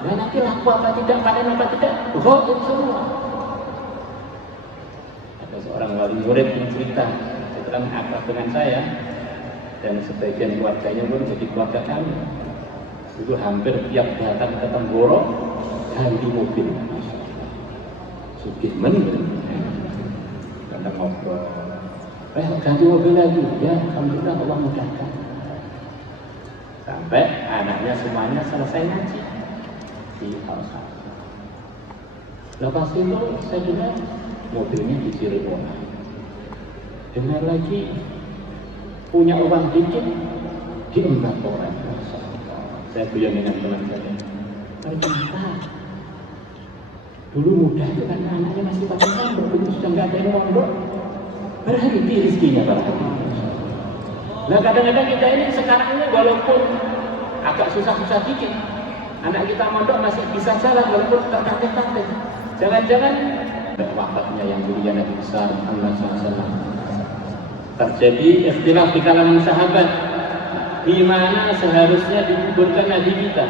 Dan nanti laku apa tidak, panen apa tidak, itu semua. Ada seorang wali murid yang cerita, setelah akrab dengan saya, dan sebagian keluarganya pun jadi keluarga kami. Itu hampir tiap datang ke Tenggoro ganti mobil. Sugih men, kadang ngobrol. Ganti mobil lagi, ya alhamdulillah Allah mudahkan. Sampai anaknya semuanya selesai ngaji di Al-Sah. Lepas itu saya dengar mobilnya di Cirebon. Dengar lagi punya uang dikit diembat orang. Saya guyon dengan teman saya. Ternyata dulu muda itu kan anaknya masih pada mondok, begitu sudah nggak ada yang mondok, berhenti rezekinya barangkali. Nah kadang-kadang kita ini sekarang ini walaupun agak susah-susah dikit, anak kita mondok masih bisa jalan walaupun tertatih-tatih. Jangan-jangan wafatnya yang mulia Nabi besar Muhammad SAW terjadi ikhtilaf di kalangan sahabat di mana seharusnya dikuburkan Nabi kita.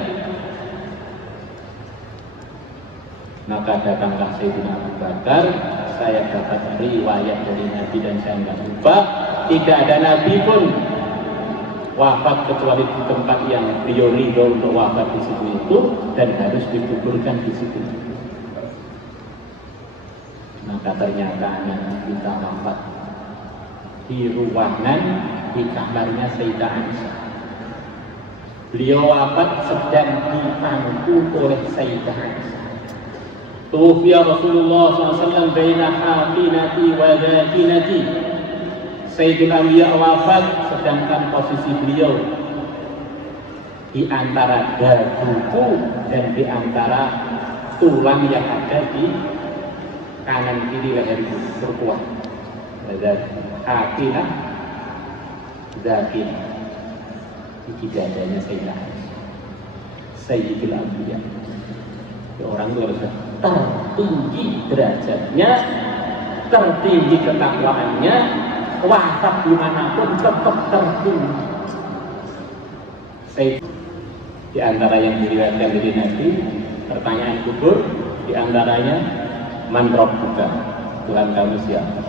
Maka datanglah Sayyidina Abu Bakar, saya dapat riwayat dari Nabi dan saya nggak lupa, tidak ada Nabi pun wafat kecuali di tempat yang beliau ridho untuk wafat di situ itu dan harus dikuburkan di situ. Maka ternyata anak kita wafat di ruangan di kamarnya Sayyidah Aisyah. Beliau wafat sedang dipangku oleh Sayyidah Aisyah. Tufiya Rasulullah SAW baina haqinati wa dhakinati. Sayyidul Anbiya wafat sedangkan posisi beliau di antara daguku dan di antara tulang yang ada di kanan kiri leher berkuat. Haqinah dhakinah. Di dadanya Sayyidah Aisyah. Sayyidul Anbiya. Orang itu harus tertinggi derajatnya, tertinggi ketakwaannya, wafat dimanapun tetap tertinggi. Di antara yang diriwayatkan dari Nabi, pertanyaan kubur, di antaranya man rabbuka, Tuhan kamu siapa?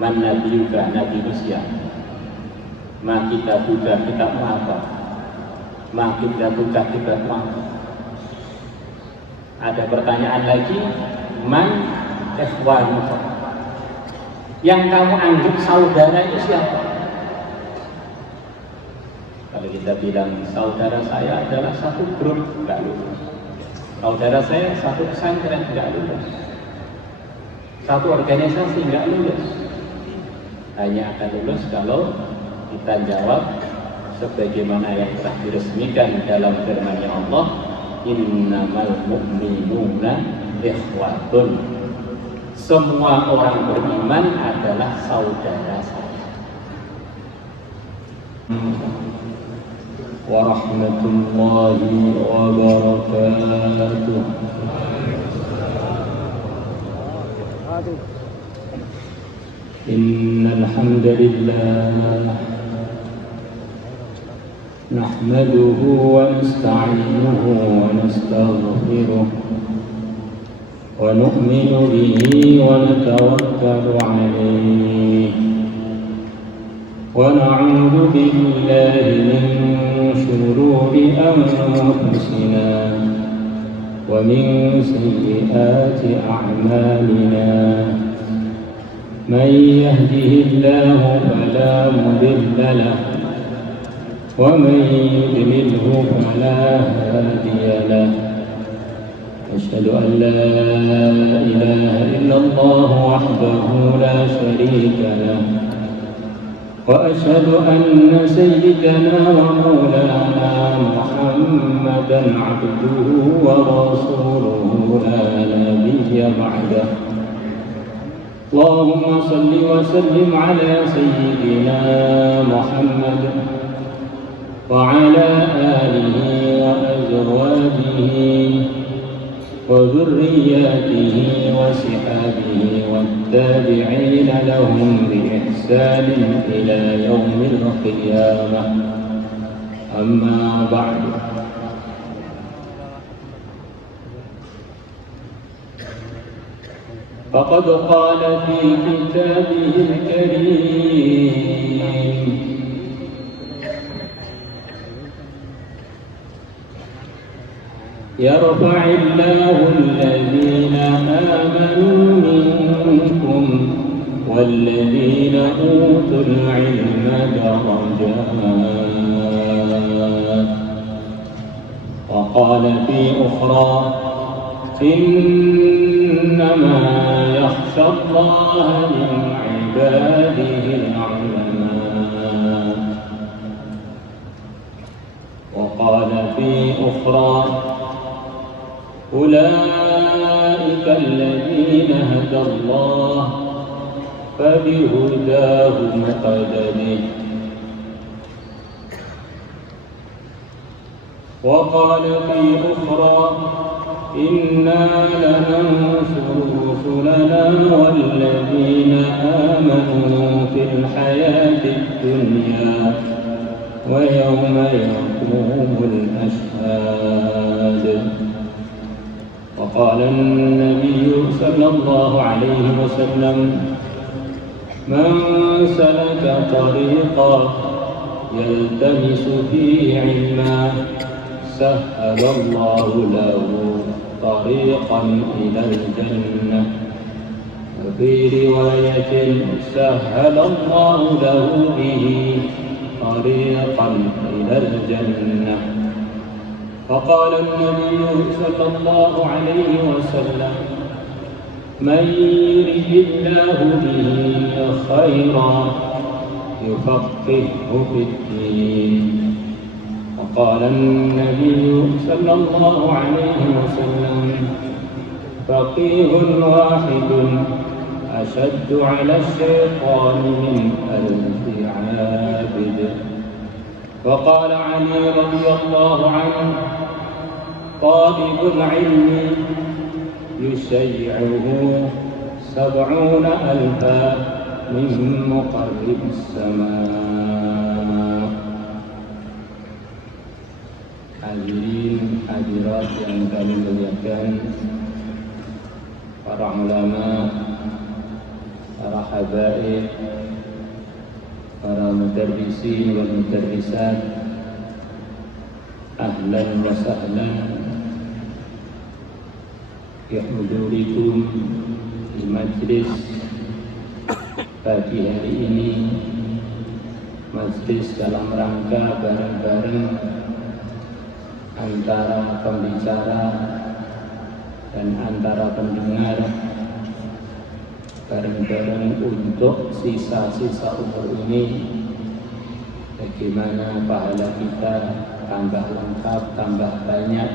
Man nabiyuka, nabimu siapa? Ma kita buka, kita apa? Ma kita buka, kita apa? Ada pertanyaan lagi, man ikhwanuka, yang kamu anggap saudara itu siapa? Kalau kita bilang saudara saya adalah satu grup, nggak lulus. Saudara saya satu pesantren, nggak lulus. Satu organisasi, nggak lulus. Hanya akan lulus kalau kita jawab sebagaimana yang telah diresmikan dalam firman-Nya Allah, innamal mu'minuna ikhwatun. Semua orang beriman adalah saudara saya. Warahmatullahi wabarakatuh. Innal hamdalillah nahmaduhu wa nasta'inuhu wa nastaghfiruh wa nu'minu bihi wa natawakkalu alayhi wa na'udzu billahi min shururi anfusina wa min sayyiati a'malina. Man yahdihillahu fala mudilla lahu ومن يضلله فلا هادي له. أشهد أن لا إله إلا الله وحده لا شريك له وأشهد أن سيدنا ومولانا محمدا عبده ورسوله لا نبي بعده. اللهم صل وسلم على سيدنا محمد وعلى آله وأزواجه وذرياته وصحابه والتابعين لهم بإحسان إلى يوم القيامة. أما بعد فقد قال في كتابه الكريم: يرفع الله الذين آمنوا منكم والذين أوتوا العلم درجات. وقال في أخرى: إنما يخشى الله من عباده العلماء. وقال في أخرى: أولئك الذين هدى الله فبهداه مقتدي. وقال في أخرى: إنا لننصر رسلنا والذين آمنوا في الحياة الدنيا ويوم يقوم الأشهاد. وقال النبي صلى الله عليه وسلم: من سلك طريقا يلتمس فيه علما سهل الله له طريقا إلى الجنة. وفي رواية: سهل الله له به طريقا إلى الجنة. فقال النبي صلى الله عليه وسلم: من يرد الله به خيرا يفقهه في الدين. وقال النبي صلى الله عليه وسلم: فقيه واحد أشد على الشيطان من 1000 عابد. وقال علي رضي الله عنه: طالب العلم يشيعه 70,000 من مقرب السماء. Hadirin hadirat yang kami muliakan, para ulama, para habaib, para mudarrisin wal mudarrisat, ahlan wa sahlan bi hudurikum di majlis pagi hari ini, majlis dalam rangka bareng-bareng antara pembicara dan antara pendengar, bareng-bareng untuk sisa-sisa umur ini bagaimana pahala kita tambah lengkap, tambah banyak.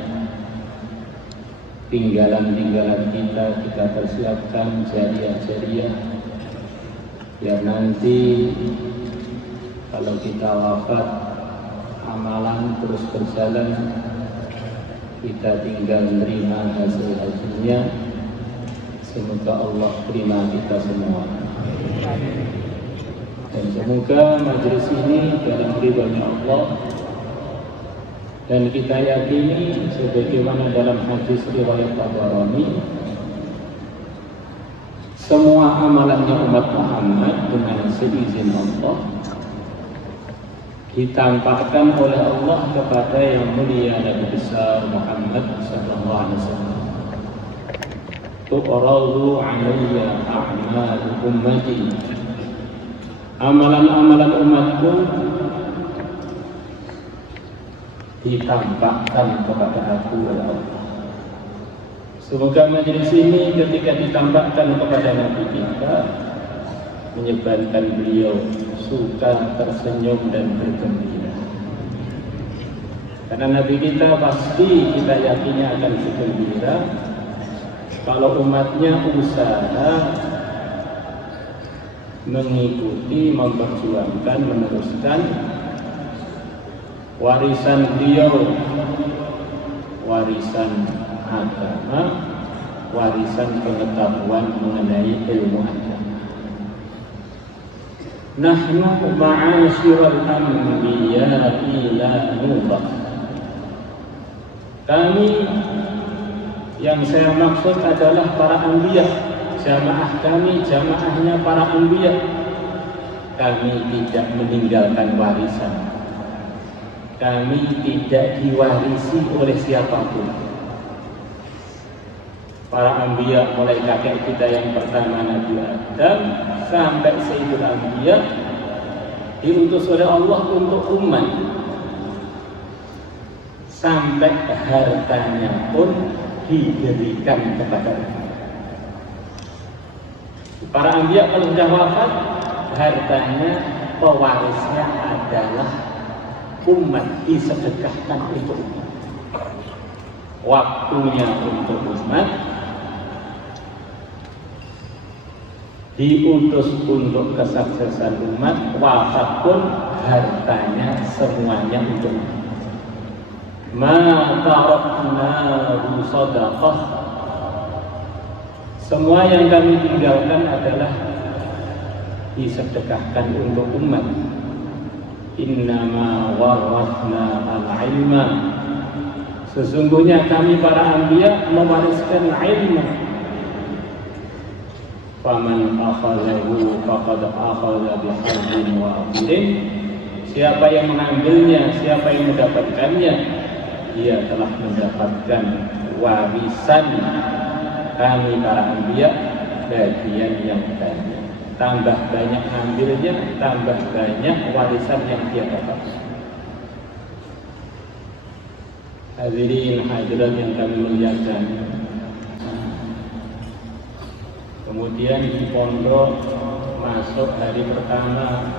Tinggalan-tinggalan kita persiapkan jariah-jariah, biar nanti kalau kita wafat amalan terus berjalan, kita tinggal menerima hasil-hasilnya. Semoga Allah terima kita semua, dan semoga majelis ini dalam ridhonya Allah. Dan kita yakini sebagaimana dalam hadis riwayat Tabarani, semua amalannya umat Muhammad dengan seizin Allah ditampakkan oleh Allah kepada yang mulia Nabi besar Muhammad sallallahu alaihi wasallam. Tu'radu 'alayya a'malu ummati. Amalan-amalan umatku ditampakkan kepada aku oleh Allah. Semoga majelis ini ketika ditampakkan kepada Nabi kita menyebabkan beliau suka, tersenyum dan bergembira. Karena Nabi kita pasti kita yakini akan bergembira kalau umatnya usaha mengikuti, memperjuangkan, meneruskan warisan beliau, warisan agama, warisan pengetahuan mengenai ilmu agama. Nahnu ma'asyiral anbiya'i la nubah. Kami, yang saya maksud adalah para anbiya, jamaah kami, jamaahnya para anbiya. Kami tidak meninggalkan warisan. Kami tidak diwarisi oleh siapapun. Para anbiya mulai kakek kita yang pertama Nabi Adam sampai Sayyidul Anbiya diutus oleh Allah untuk umat. Sampai hartanya pun diberikan kepada umat. Para anbiya kalau sudah wafat, hartanya pewarisnya adalah umat, disedekahkan untuk umat. Waktunya untuk umat, diutus untuk kesuksesan umat, wafat pun hartanya semuanya untuk umat. Ma taraknahu shadaqah. Semua yang kami tinggalkan adalah disedekahkan untuk umat. Innama warathna al-ilma. Sesungguhnya kami para anbiya mewariskan ilmu. Faman akhadhahu faqad akhadha bihadzin wafirin. Siapa yang mengambilnya, siapa yang mendapatkannya, dia telah mendapatkan warisan kami para anbiya, bagian yang banyak. Tambah banyak ambilnya, tambah banyak warisan yang dia dapat. Hadirin hadirat yang kami muliakan. Kemudian di pondok masuk hari pertama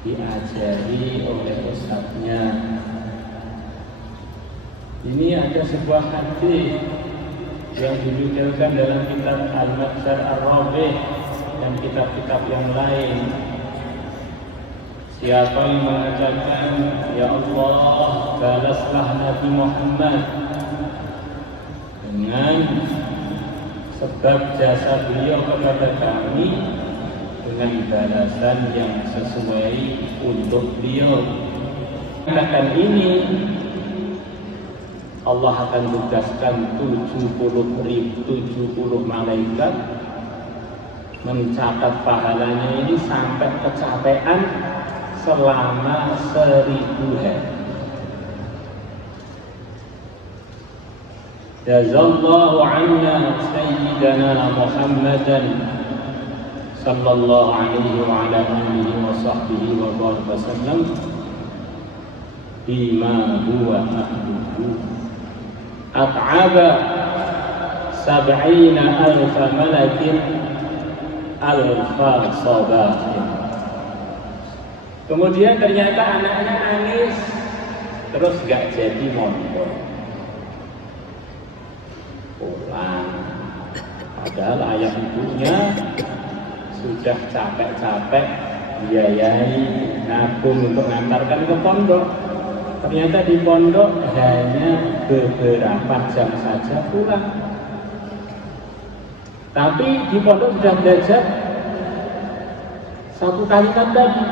diajari oleh ustadznya. Ini ada sebuah hadis yang dinukilkan dalam kitab Al-Maqsar Ar-Rabi' dan kitab-kitab yang lain. Siapa yang mengatakan, ya Allah, balaslah Nabi Muhammad dengan sebab jasa beliau kepada kami dengan balasan yang sesuai untuk beliau. Katakan ini Allah akan tugaskan 70 malaikat mencatat pahalanya ini sampai kecapean selama 1000 hari. Jazallahu anna sayyidana Muhammadan sallallahu alaihi wa ala alihi wa sahbihi wa baraka wasallam bima huwa ahluhu. At'aba 70,000 malakin alfa sabahin. Kemudian ternyata anaknya nangis, terus gak jadi mondok, pulang. Padahal ayah ibunya sudah capek-capek biayai nabung untuk mengantarkan ke pondok. Ternyata di pondok hanya beberapa jam saja pulang. Tapi di pondok sudah belajar 1 kalimat tadi.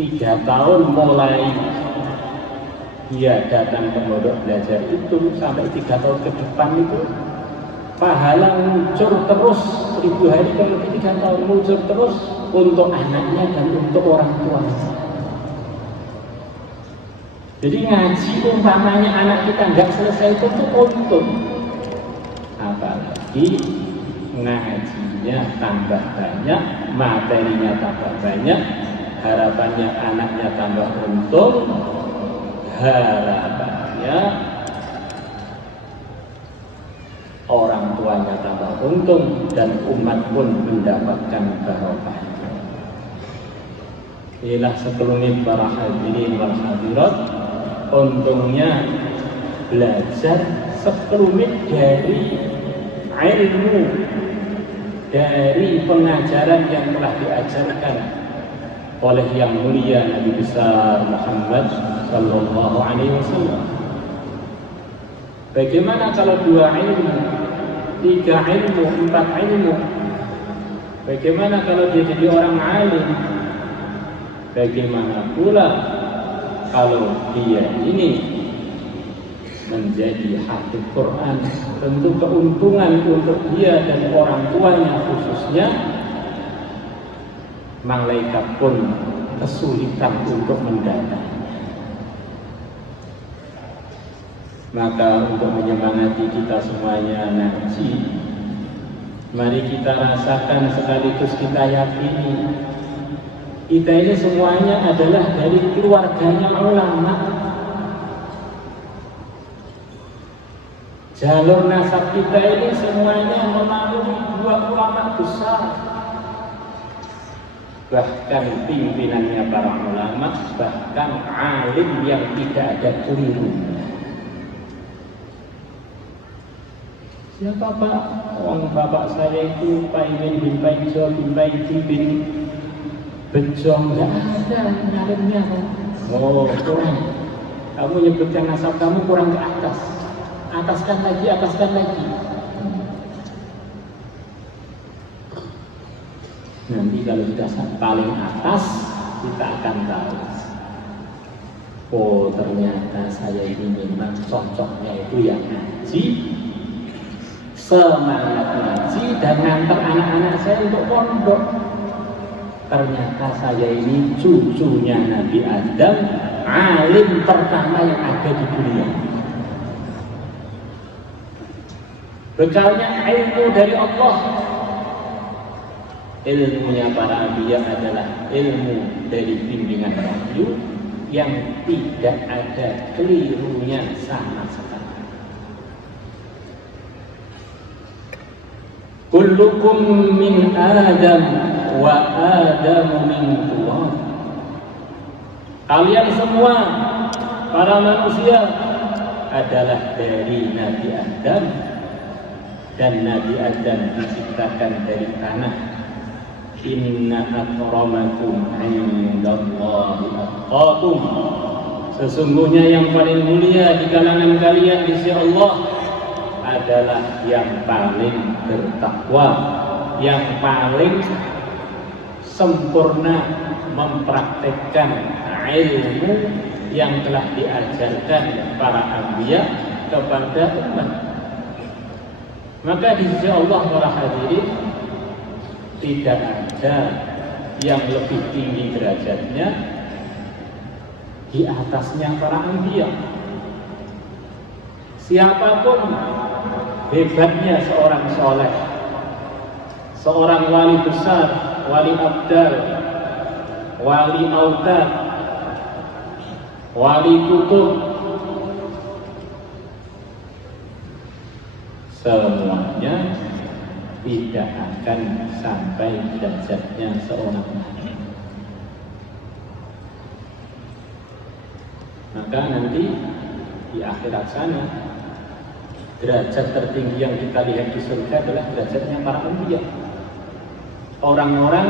3 tahun mulai dia datang ke pondok belajar itu sampai 3 tahun ke depan itu pahala muncul terus 1000 hari kalau 3 tahun muncul terus untuk anaknya dan untuk orang tuanya. Jadi ngaji umpamanya anak kita nggak selesai itu untung, apalagi ngajinya tambah banyak, materinya tambah banyak, harapannya anaknya tambah untung, harapannya orang tuanya tambah untung, dan umat pun mendapatkan barokah. Inilah sekelumit para hadirin wal hadirat, untungnya belajar sekelumit dari ilmu, dari pengajaran yang telah diajarkan oleh yang mulia Nabi besar Muhammad sallallahu alaihi wasallam. Bagaimana kalau 2 ilmu, 3 ilmu, 4 ilmu? Bagaimana kalau dia jadi orang alim? Bagaimana pula kalau dia ini menjadi hafiz Quran, tentu keuntungan untuk dia dan orang tuanya khususnya. Malaikat pun kesulitan untuk mendatang. Maka untuk menyemangati kita semuanya ngaji, mari kita rasakan sekaligus kita yakini, kita ini semuanya adalah dari keluarganya ulama. Jalur nasab kita ini semuanya melalui dua ulama besar, bahkan pimpinannya para ulama, bahkan alim yang tidak ada keliru. Siapa Pak? Orang bapak saya itu Pak Imin bin Paijo bin Paiji bin Bejong, nggak ada alimnya Pak. Oh kurang, kamu nyebutkan nasab kamu kurang ke atas. Ataskan lagi, ataskan lagi. Nanti kalau sudah paling atas, kita akan tahu. Oh ternyata saya ini memang cocoknya itu yang ngaji, semangat ngaji dan ngantar anak-anak saya untuk pondok. Ternyata saya ini cucunya Nabi Adam, alim pertama yang ada di dunia. Bekalnya ilmu dari Allah. Ilmunya para anbiya adalah ilmu dari bimbingan wahyu yang tidak ada kelirunya sama sekali. Kullukum min Adam wa Adamu min turab. Kalian semua para manusia adalah dari Nabi Adam, dan Nabi Adam diciptakan dari tanah. Inna akramakum indallahi atqakum. Sesungguhnya yang paling mulia di kalangan kalian di sisi Allah adalah yang paling bertakwa, yang paling sempurna mempraktekkan ilmu yang telah diajarkan para anbiya kepada umat. Maka di sisi Allah para hadirin, tidak ada yang lebih tinggi derajatnya di atasnya para anbiya. Siapapun hebatnya seorang soleh, seorang wali besar, wali abdal, wali autad, wali kutub, semuanya tidak akan sampai derajatnya seorang nabi. Maka nanti di akhirat sana, derajat tertinggi yang kita lihat di surga adalah derajatnya para anbiya. Orang-orang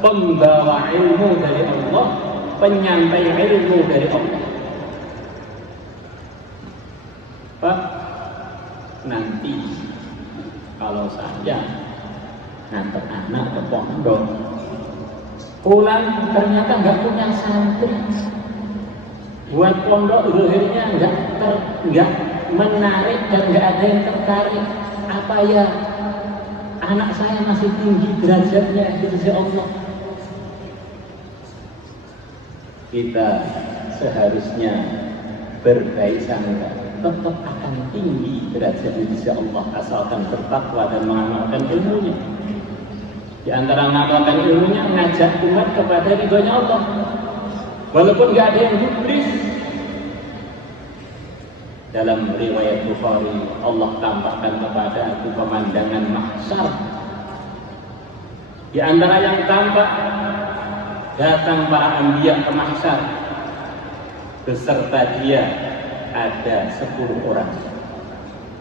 pembawa ilmu dari Allah, penyampai ilmu dari Allah. Pak, nanti kalau saya ngantar anak ke pondok, pulang ternyata nggak punya santri, buat pondok zuhirnya nggak menarik dan nggak ada yang tertarik. Apa ya, anak saya masih tinggi derajatnya di sisi Allah? Kita seharusnya berbaik sangka, tetap akan tinggi derajat di sisi Allah asalkan bertakwa dan mengamalkan ilmunya. Di antara mengamalkan ilmunya, ngajak umat kepada ridhonya Allah, walaupun nggak ada yang gubris. Dalam riwayat Bukhari, Allah tampakkan kepada aku pemandangan mahsyar. Di antara yang tampak, datang para anbiya ke mahsyar, beserta dia ada 10 orang.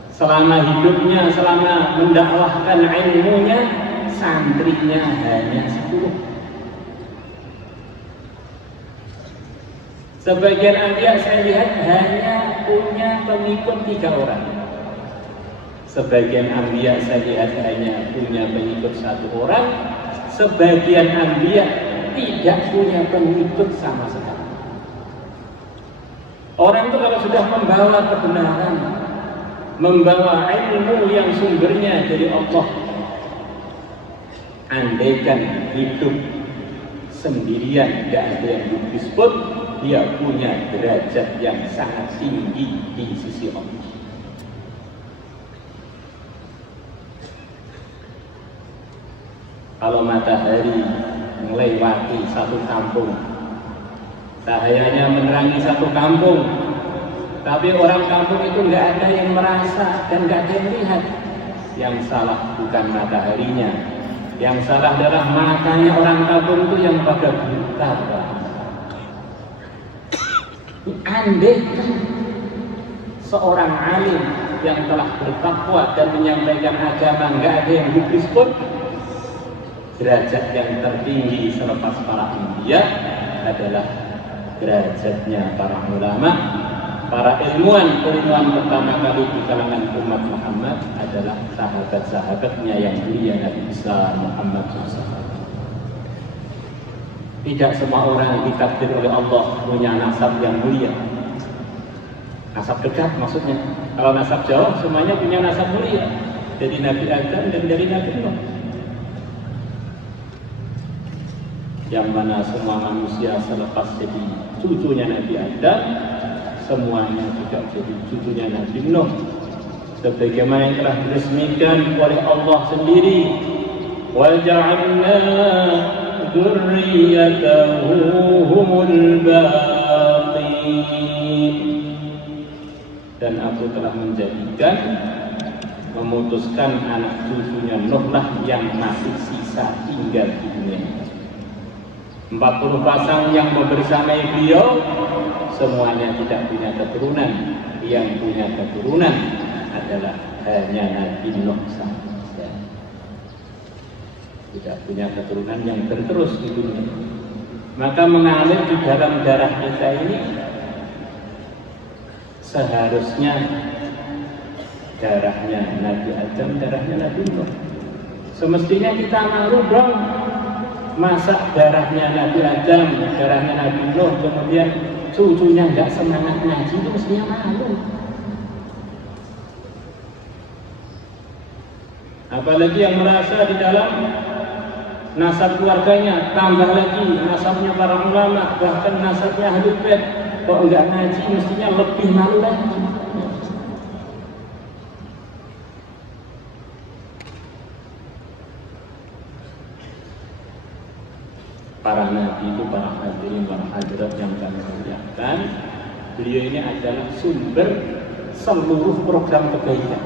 Selama hidupnya, selama mendakwahkan ilmunya, santrinya hanya 10. Sebagian anbiya saya lihat hanya punya pengikut 3 orang. Sebagian anbiya saya lihat hanya punya pengikut 1 orang. Sebagian anbiya tidak punya pengikut sama sekali. Orang itu kalau sudah membawa kebenaran, membawa ilmu yang sumbernya dari Allah, andaikan hidup sendirian, tidak ada yang disebut, dia punya derajat yang sangat tinggi di sisi Allah. Kalau matahari melewati satu kampung, cahayanya menerangi satu kampung, tapi orang kampung itu nggak ada yang merasa dan nggak ada yang lihat. Yang salah bukan mataharinya, yang salah adalah matanya orang kampung itu yang pada buta. Andai seorang alim yang telah bertakwa dan menyampaikan agama nggak ada yang hubris pun, derajat yang tertinggi selepas para anbiya adalah derajatnya para ulama, para ilmuwan pertama kali di kalangan umat Muhammad adalah sahabat-sahabatnya yang mulia Nabi besar Muhammad SAW. Tidak semua orang ditakdir oleh Allah punya nasab yang mulia, nasab dekat maksudnya. Kalau nasab jauh semuanya punya nasab mulia, dari Nabi Adam dan dari Nabi Nuh. Yang mana semua manusia selepas jadi cucunya Nabi Adam, semuanya juga jadi cucunya Nabi Nuh, sebagaimana yang telah diresmikan oleh Allah sendiri. Wa ja'alna dzurriyyatahu humul baqin. Dan aku telah menjadikan, memutuskan anak cucunya Nuh lah yang masih sisa tinggal di dunia. 40 pasang yang membersamai beliau semuanya tidak punya keturunan. Yang punya keturunan adalah hanya Nabi Nuh saja. Tidak punya keturunan yang berterus di dunia. Maka mengalir di dalam darah kita ini seharusnya darahnya Nabi Adam, darahnya Nabi Nuh. Semestinya kita malu dong, masa darahnya Nabi Adam, darahnya Nabi Nuh, kemudian cucunya nggak semangat ngaji, itu mestinya malu. Apalagi yang merasa di dalam nasab keluarganya, tambah lagi nasabnya para ulama, bahkan nasabnya Ahlul Bait, kok nggak ngaji, mestinya lebih malu lagi. Para nabi itu, para hadirin, para hadirat yang kami muliakan, beliau ini adalah sumber seluruh program kebaikan,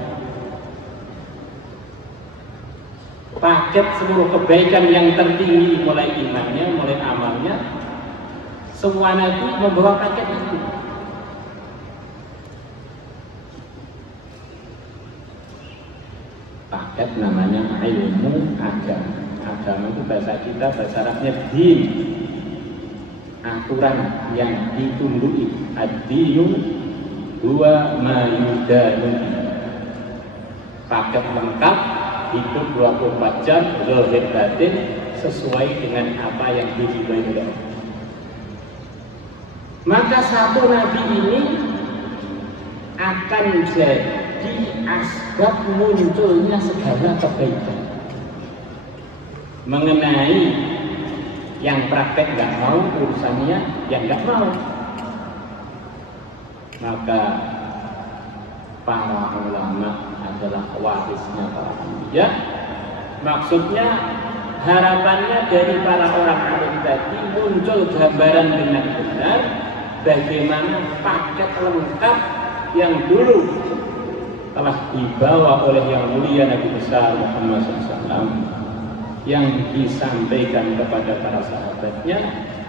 paket seluruh kebaikan yang tertinggi, mulai imannya, mulai amalnya, semua nabi membawa paket itu. Paket namanya ilmu agama. Agama itu bahasa kita, bahasa Arabnya din, aturan yang ditunduki. Ad-dinu huwa ma yudanu, paket lengkap, hidup 24 jam, zahir batin, sesuai dengan apa yang diridhoi oleh Allah. Maka satu nabi ini akan jadi asbab munculnya segala kebaikan. Mengenai yang praktek nggak mau, urusannya yang nggak mau, maka para ulama adalah warisnya para anbiya. Maksudnya harapannya dari para orang alim tadi muncul gambaran dengan benar bagaimana paket lengkap yang dulu telah dibawa oleh yang mulia Nabi besar Muhammad SAW, yang disampaikan kepada para sahabatnya,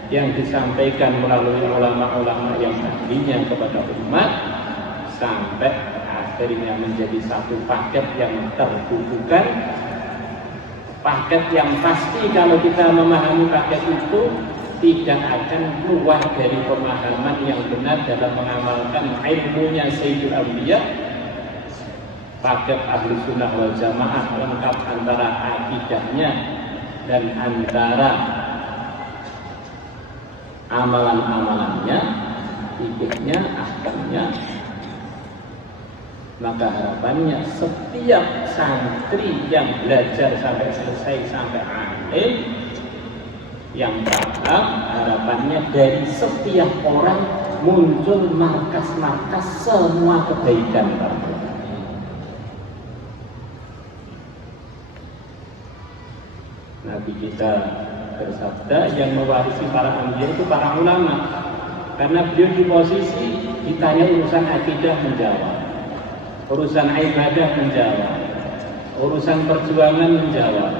yang disampaikan melalui ulama-ulama yang ahlinya kepada umat, sampai akhirnya menjadi satu paket yang terbukukan, paket yang pasti kalau kita memahami paket itu tidak akan keluar dari pemahaman yang benar dalam mengamalkan ilmunya Sayyidul Anbiya. Paket ahli sunnah wal jamaah lengkap antara akidahnya dan antara amalan-amalannya, fikihnya, ahkamnya. Maka harapannya setiap santri yang belajar sampai selesai, sampai akhir, yang paham, harapannya dari setiap orang muncul markas-markas semua kebaikan. Nabi kita bersabda, yang mewarisi para anbiya itu para ulama, karena beliau di posisi ditanya urusan akidah menjawab, urusan ibadah menjawab, urusan perjuangan menjawab,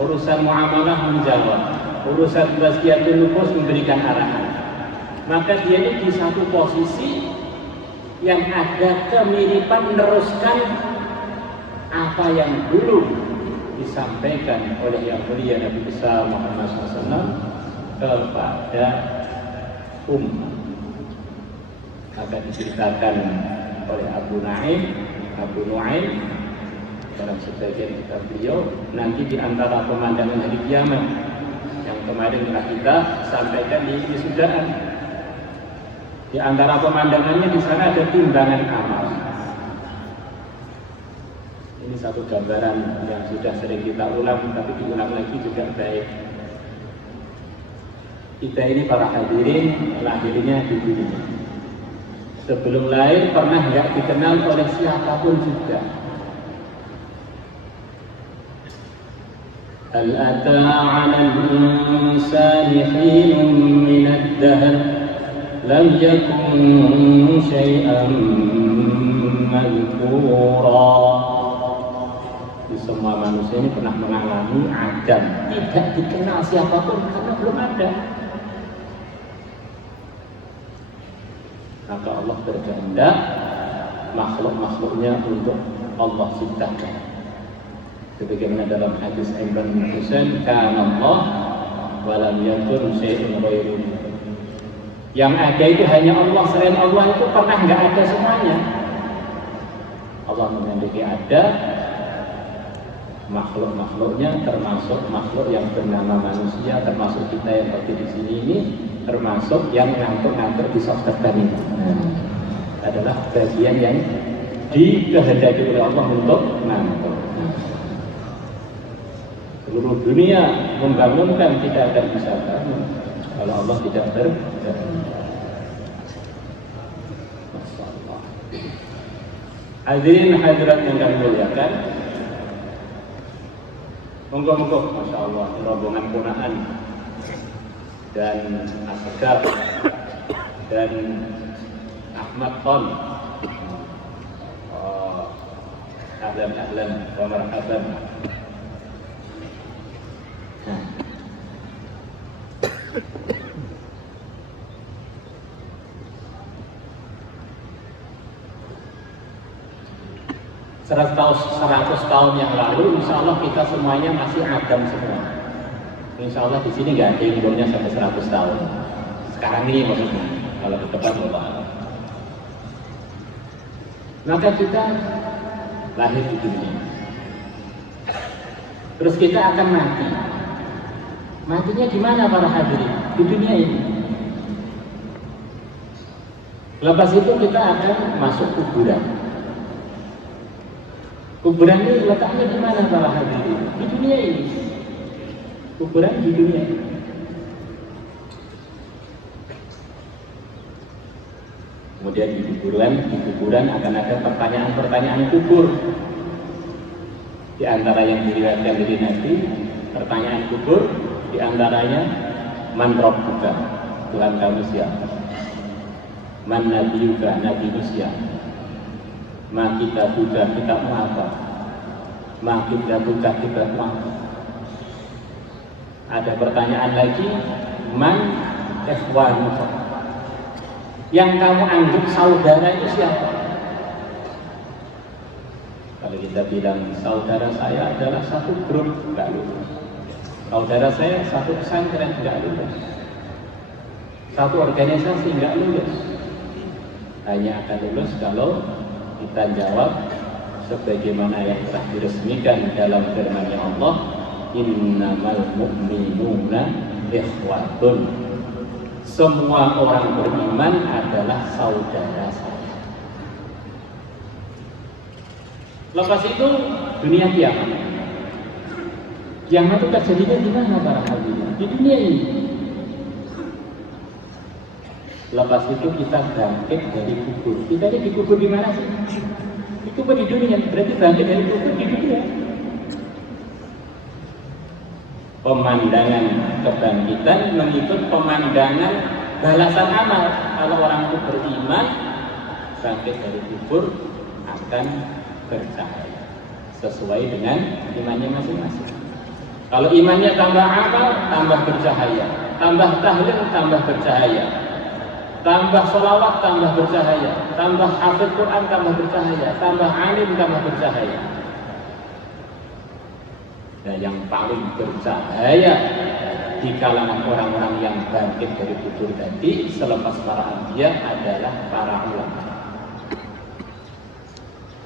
urusan muamalah menjawab, urusan tazkiyatun nufus memberikan arahan. Maka dia ini di satu posisi yang ada kemiripan meneruskan apa yang dulu disampaikan oleh yang mulia Nabi besar Muhammad SAW kepada umat. Maka diceritakan oleh Abu Nuaim dalam sebagian kitab beliau, nanti di antara pemandangan hari kiamat yang kemarin telah kita sampaikan di wisudaan, di antara pemandangannya di sana ada timbangan amal. Ini satu gambaran yang sudah sering kita ulang, tapi diulang lagi juga baik. Kita ini para hadirin lahirnya di dunia. Sebelum lahir pernah nggak dikenal oleh siapapun juga. Hal ata 'alal insani hinun minad dahr lam yakun syai'an madhkura. Semua manusia ini pernah mengalami adam, tidak dikenal siapapun karena belum ada. Maka Allah berkehendak makhluk-makhluknya untuk Allah ciptakan. Sebagaimana dalam hadis Imran bin Husain, kana Allah wa lam yakun syai'un ghairuhu. Yang ada itu hanya Allah, selain Allah itu pernah nggak ada semuanya. Allah memiliki ada makhluk-makhluknya, termasuk makhluk yang bernama manusia, termasuk kita yang berdiri di sini ini, termasuk yang ngantuk-ngantuk di software ini. Adalah bagian yang dikehendaki oleh Allah untuk ngantuk. Seluruh dunia membangunkan, tidak akan bisa bangun kalau Allah tidak berkehendak. Hadirin hadirat yang kami muliakan, monggo-monggo, Masya Allah, rombongan punaan dan Asgar dan Ahmad Khon, ahlan wa marhaban. 100 tahun yang lalu, insya Allah kita semuanya masih Adam semua. Insya Allah di sini nggak ada yang umurnya sampai 100 tahun. Sekarang ini maksudnya, kalau ke depan Allah. Maka kita lahir di dunia. Terus kita akan mati. Matinya di mana para hadirin? Di dunia ini. Lepas itu kita akan masuk kuburan. Kuburan ini letaknya di mana para hadirin? Di dunia ini. Kuburan di dunia ini. Kemudian di kuburan akan ada pertanyaan-pertanyaan kubur. Di antara yang diriwayatkan dari Nabi, pertanyaan kubur di antaranya man rabbuka, Tuhan kamu siapa? Man nabiyuka, nabimu siapa? Ma kita buka, kitabmu apa? Ma kita buka, kitabmu apa? Ada pertanyaan lagi, man ikhwanuka, yang kamu anggap saudara itu siapa? Kalau kita bilang saudara saya adalah satu grup, enggak lulus. Saudara saya satu pesantren, enggak lulus. Satu organisasi, enggak lulus. Hanya akan lulus kalau kita jawab sebagaimana yang telah diresmikan dalam firman Allah, innamal mu'minuna ikhwatun. Semua orang beriman adalah saudara saya. Lepas itu dunia kiamat. Kiamat itu terjadinya di mana para hadirin? Di dunia ini. Lepas itu kita bangkit dari kubur. Kita ini dikubur di mana sih? Dikubur di dunia. Berarti bangkit dari kubur di dunia. Pemandangan kebangkitan mengikut pemandangan balasan amal. Kalau orang itu beriman, bangkit dari kubur akan bercahaya sesuai dengan imannya masing-masing. Kalau imannya tambah amal, tambah bercahaya. Tambah tahlil, tambah bercahaya. Tambah sholawat, tambah bercahaya. Tambah hafid Quran, tambah bercahaya. Tambah alim, tambah bercahaya. Dan yang paling bercahaya di kalangan orang-orang yang bangkit dari kubur tadi selepas para anbiya adalah para ulama.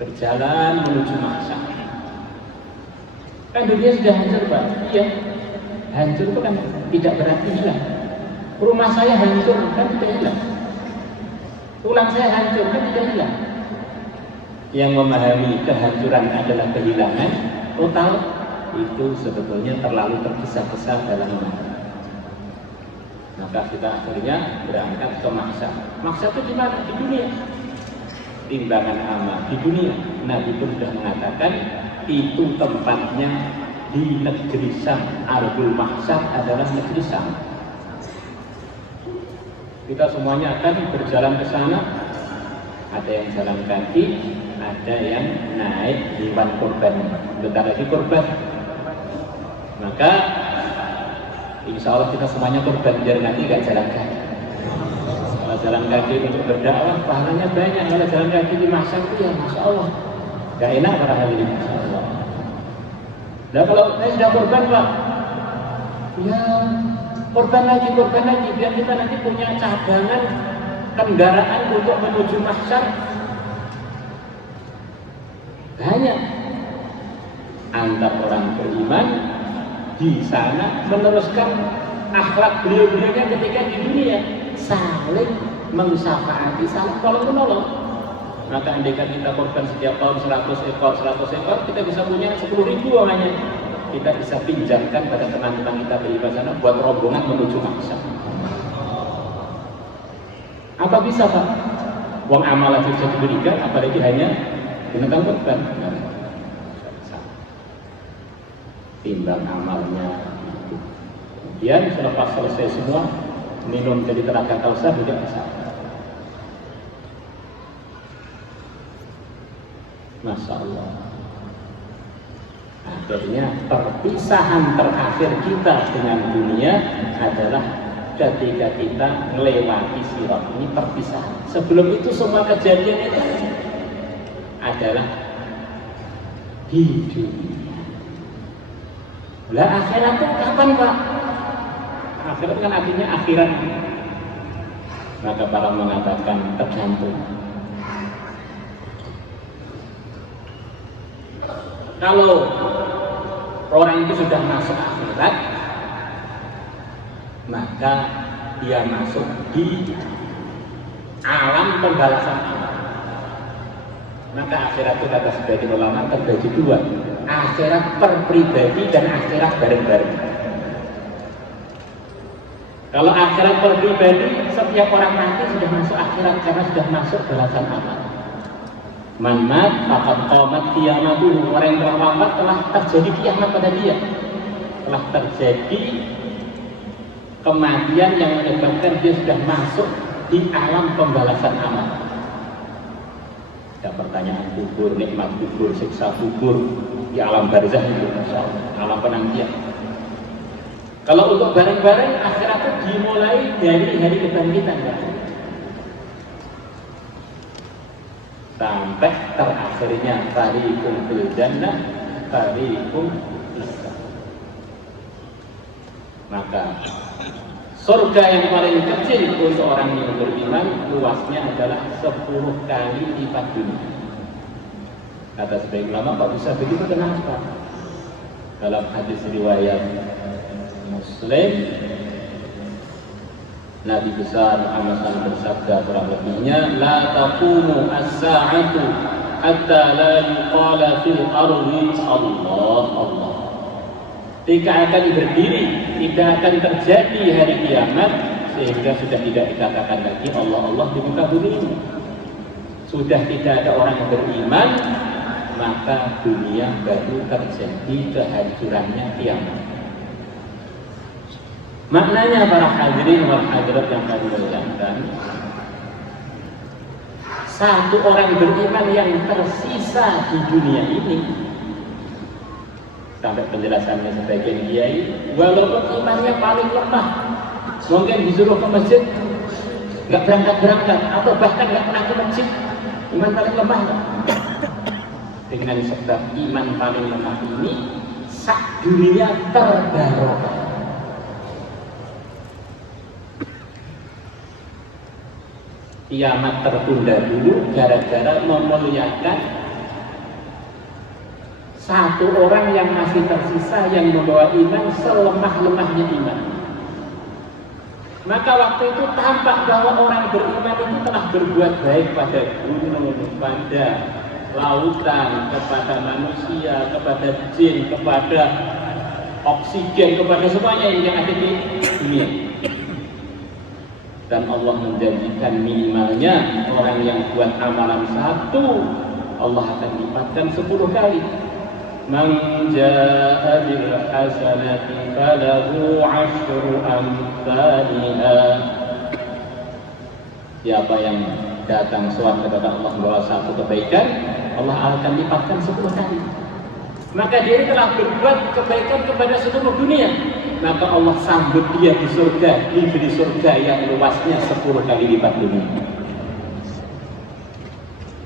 Berjalan menuju mahsyar. Kan dunia sudah hancur, Pak. Iya. Hancur itu kan tidak berarti hilang. Rumah saya hancur kan tidak hilang. Tulang saya hancur kan tidak hilang. Yang memahami kehancuran adalah kehilangan total, itu sebetulnya terlalu tergesa-gesa dalam memahami. Maka kita akhirnya berangkat ke mahsyar. Mahsyar itu di mana? Di dunia. Timbangan amal di dunia. Nabi pun sudah mengatakan itu tempatnya di negeri Syam. Ardul mahsyar adalah negeri Syam. Kita semuanya akan berjalan ke sana. Ada yang jalan kaki, ada yang naik hewan kurban. Bentar lagi kurban. Maka insya Allah kita semuanya kurban biar nanti gak jalan kaki. Kalau jalan kaki untuk berdakwah pahalanya banyak. Kalau jalan kaki di mahsyar itu ya masya Allah gak enak para hadirin. Nah kalau saya sudah kurban Pak, ya korban lagi biar kita nanti punya cadangan kendaraan untuk menuju mahsyar banyak. Antar orang beriman di sana meneruskan akhlak beliau-beliaunya ketika di dunia, saling mensyafaati, saling tolong-menolong. Maka andaikan kita korban setiap tahun 100 ekor, kita bisa punya 10.000 hanya. Kita bisa pinjamkan pada teman-teman kita beribadah sana buat rombongan menuju mahsyar. Apa bisa Pak? Uang amal aja bisa diberikan, apalagi hanya dengan korban. Timbang amalnya. Kemudian selepas selesai semua, minum jadi tenaga kausar tidak bisa. Masya Allah. Akhirnya perpisahan terakhir kita dengan dunia adalah ketika kita melewati sirat. Ini perpisahan. Sebelum itu semua kejadian itu adalah di dunia. Lah akhirat itu kapan Pak? Akhirat kan artinya akhirat. Maka para mengatakan tergantung. Kalau orang itu sudah masuk akhirat, maka dia masuk di alam pembalasan amal. Maka akhirat itu kata sebagian ulama terbagi dua, akhirat per pribadi dan akhirat bareng-bareng. Kalau akhirat per pribadi, setiap orang mati sudah masuk akhirat karena sudah masuk balasan amal. Man mat faqad qamat qiyamatuhu. Orang yang telah wafat telah terjadi kiamat pada dia. Telah terjadi kematian yang menyebabkan dia sudah masuk di alam pembalasan amal. Ada pertanyaan kubur, nikmat kubur, siksa kubur, di alam barzah itu, alam penantian. Kalau untuk bareng-bareng akhirat itu dimulai dari hari kebangkitan, Pak. Sampai terakhirnya fariqun fil jannah, fariqun fis sa'ir. Maka surga yang paling kecil untuk orang yang beriman luasnya adalah 10 kali lipat dunia. Kata sebagian ulama, kok bisa begitu, kenapa? Dalam hadis riwayat Muslim Nabi besar Muhammad SAW bersabda kurang lebihnya, la taqumu as-sa'atu hatta la yuqala fil ardi Allah Allah. Tidak akan berdiri, tidak akan terjadi hari kiamat sehingga sudah tidak dikatakan lagi Allah Allah di muka bumi ini. Sudah tidak ada orang yang beriman, maka dunia baru terjadi kehancurannya kiamat. Maknanya para hadirin wal hadirat yang kami muliakan, satu orang beriman yang tersisa di dunia ini, sampai penjelasannya sebagian kiai, walaupun imannya paling lemah, mungkin disuruh ke masjid nggak berangkat atau bahkan nggak pernah ke masjid, iman paling lemah. Dengan sebab iman paling lemah ini, sak dunia terbarokah. Kiamat tertunda dulu gara-gara memuliakan satu orang yang masih tersisa yang membawa iman selemah-lemahnya iman. Maka waktu itu tampak bahwa orang beriman itu telah berbuat baik pada gunung, pada lautan, kepada manusia, kepada jin, kepada oksigen, kepada semuanya yang ada di dunia. Dan Allah menjanjikan minimalnya orang yang buat amalan satu, Allah akan lipatkan 10 kali. Man jaa'a bil hasanati falahu 'asyru amsalha. Siapa yang datang sowan kepada Allah membawa satu kebaikan, Allah akan lipatkan 10 kali. Maka dia telah berbuat kebaikan kepada seluruh dunia, maka Allah sambut dia di surga, diberi surga yang luasnya 10 kali lipat dunia.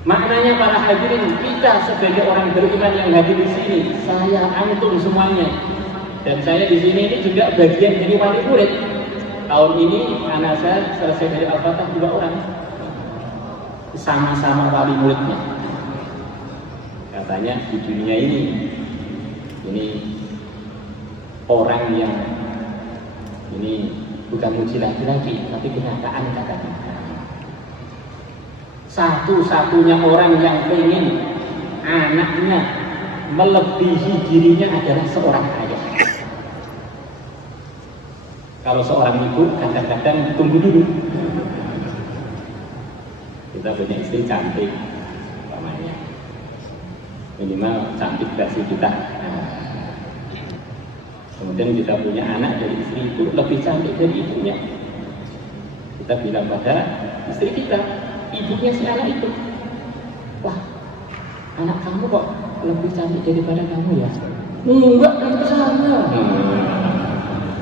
Maknanya para hadirin, kita sebagai orang beriman yang hadir di sini, saya antum semuanya, dan saya di sini ini juga bagian jadi wali murid. Tahun ini anak saya selesai dari Al-Fatah 2 orang, sama-sama wali muridnya. Katanya di dunia ini orang yang ini bukan muji lagi, tapi kenyataan katanya. Satu-satunya orang yang ingin anaknya melebihi dirinya adalah seorang ayah. Kalau seorang ibu kadang-kadang tunggu dulu. Kita punya istri cantik, namanya minimal cantik versi kita. Kemudian kita punya anak dari istri itu lebih cantik dari ibunya. Kita bilang pada istri kita, ibunya si anak itu, wah, anak kamu kok lebih cantik daripada kamu ya? Enggak, tentu saja.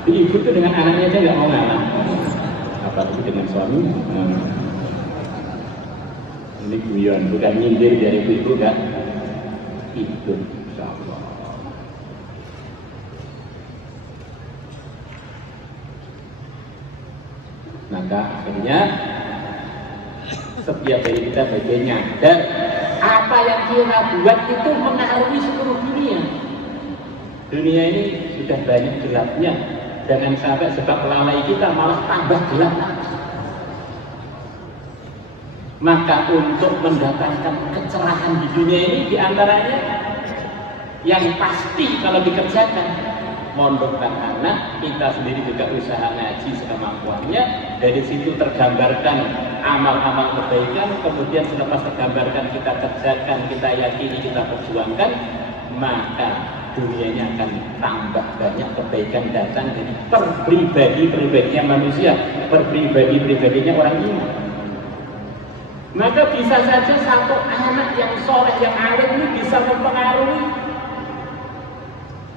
Ibu itu dengan anaknya aja nggak mau ngalah, apalagi dengan suami. Ini guyon, bukan nyindir dari ibu kan? Itu, insyaallah. Maka akhirnya setiap dari kita bagian nyadar apa yang kita buat itu mengaruhi seluruh dunia. Dunia ini sudah banyak gelapnya, jangan sampai sebab lalai kita malah tambah gelap. Maka untuk mendatangkan kecerahan di dunia ini, diantaranya yang pasti kalau dikerjakan, mondokkan anak, kita sendiri juga usaha ngaji sekemampuannya. Dari situ tergambarkan amal-amal kebaikan, kemudian selepas tergambarkan kita kerjakan, kita yakini, kita perjuangkan, maka dunianya akan tambah banyak kebaikan datang dari pribadi-pribadinya manusia, pribadi-pribadinya orang ini. Maka bisa saja satu anak yang soleh, yang alim ini bisa mempengaruhi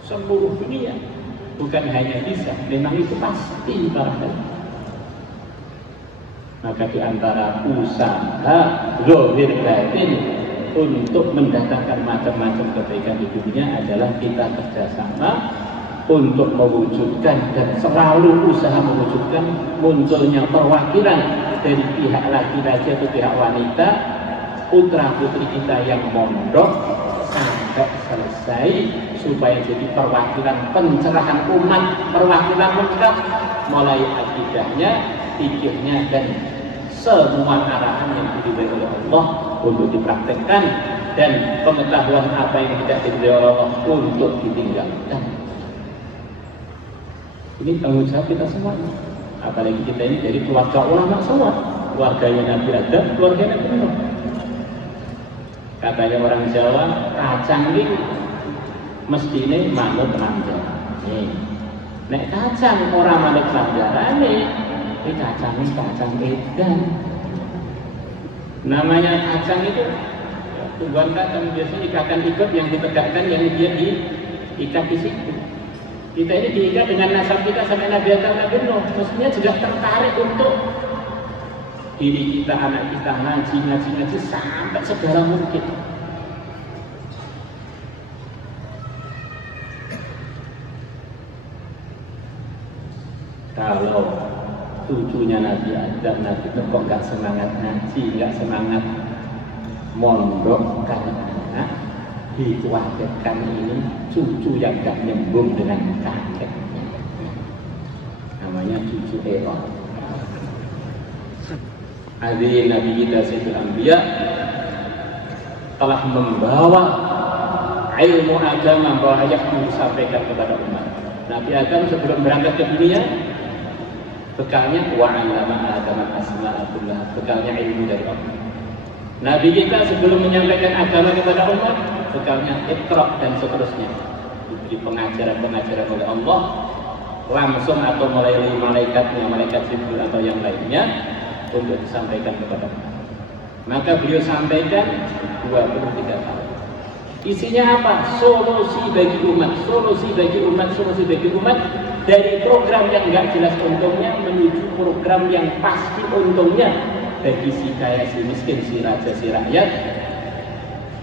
seluruh dunia. Bukan hanya bisa, memang itu pasti barangkali. Maka di antara usaha zahir batin untuk mendatangkan macam-macam kebaikan di dunia adalah kita kerjasama untuk mewujudkan dan selalu usaha mewujudkan munculnya perwakilan dari pihak laki-laki atau pihak wanita, putra-putri kita yang mondok sampai selesai, supaya jadi perwakilan pencerahan umat, perwakilan lengkap, mulai akidahnya, pikirnya dan semua arahan yang diberi oleh Allah untuk dipraktekkan, dan pengetahuan apa yang tidak diberi oleh Allah untuk ditinggalkan. Ini tanggung jawab kita semua. Apalagi kita ini dari keluarga ulama semua, keluarganya Nabi Adam, keluarga Nabi Nuh. Katanya orang Jawa, kacang ini mesti ini manut ranjang. Nek kacang orang manut ranjang ini kacang edan. Namanya kacang itu tumbuhan kacang, biasanya ikatan ikut yang ditegakkan, yang dia diikat di situ. Kita ini diikat dengan nasab kita sampai Nabi Adam, Nabi Nuh. Maksudnya sudah tertarik untuk diri kita, anak kita ngaji sampai segala mungkin. Kalau cucunya Nabi Adam, Nabi Nuh kok nggak semangat ngaji, nggak semangat mondok, karena dikhawatirkan ini cucu yang gak nyambung dengan kakeknya, namanya cucu error. Hadirin Nabi kita Sayyidul Anbiya telah membawa ilmu agama, bahwa yang disampaikan kepada umat. Nabi Adam sebelum berangkat ke dunia, bekalnya wa'allama Adam asma'a kullah, bekalnya ilmu dari Allah. Nabi kita sebelum menyampaikan agama kepada umat, bekalnya Iqra dan seterusnya, diberi pengajaran-pengajaran oleh Allah langsung atau melalui malaikatnya, malaikat Jibril atau yang lainnya, untuk disampaikan kepada umat. Maka beliau sampaikan 23 tahun. Isinya apa? Solusi bagi umat, solusi bagi umat, solusi bagi umat, dari program yang nggak jelas untungnya menuju program yang pasti untungnya bagi si kaya, si miskin, si raja, si rakyat,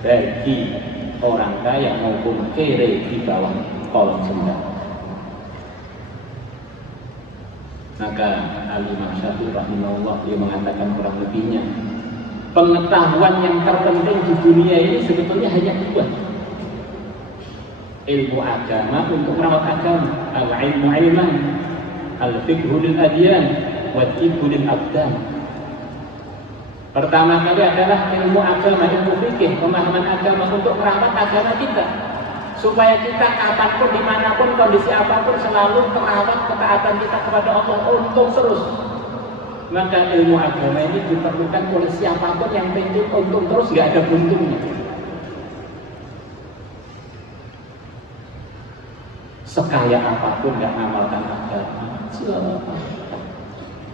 bagi orang kaya maupun kere di bawah kolong sendal. Maka Al-Imam Syafi'i rahimahullah dia mengatakan kurang lebihnya, pengetahuan yang terpenting di dunia ini sebetulnya hanya dua. Ilmu agama untuk merawat agama, al-ilmu ilman, al-fiqhu lil adyan, wa al-ibhu lil abdan. Pertama kali adalah ilmu agama, ilmu fikih, pemahaman agama untuk merawat agama kita, supaya kita kapanpun, dimanapun, kondisi apapun selalu terawat ketaatan kita kepada Allah untuk terus. Maka ilmu agama ini diperlukan oleh siapapun yang pengen untung terus, nggak ada buntungnya. Sekaya apapun nggak ngamalkan agama,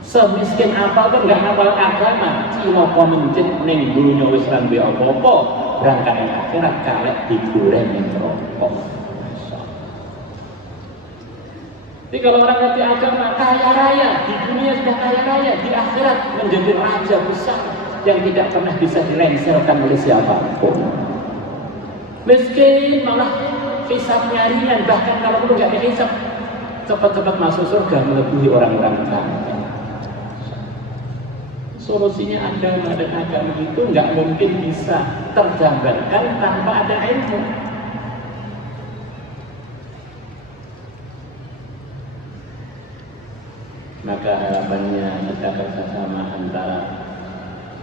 semiskin apapun nggak ngamal agama, ciloko mencit ning dunya wis ra duwe apa-apa, berangkat ning akhirat kalek digoreng ning rokok. Jadi kalau orang ngerti agama, kaya raya, di dunia sudah kaya raya, di akhirat menjadi raja besar yang tidak pernah bisa dilengserkan oleh siapapun. Miskin malah hisabnya ringan, bahkan kalau perlu nggak dihisab, cepat-cepat masuk surga melebihi orang-orang kaya. Solusinya agama dan agama itu nggak mungkin bisa tergambarkan tanpa ada ilmu. Maka harapannya kita kerjasama antara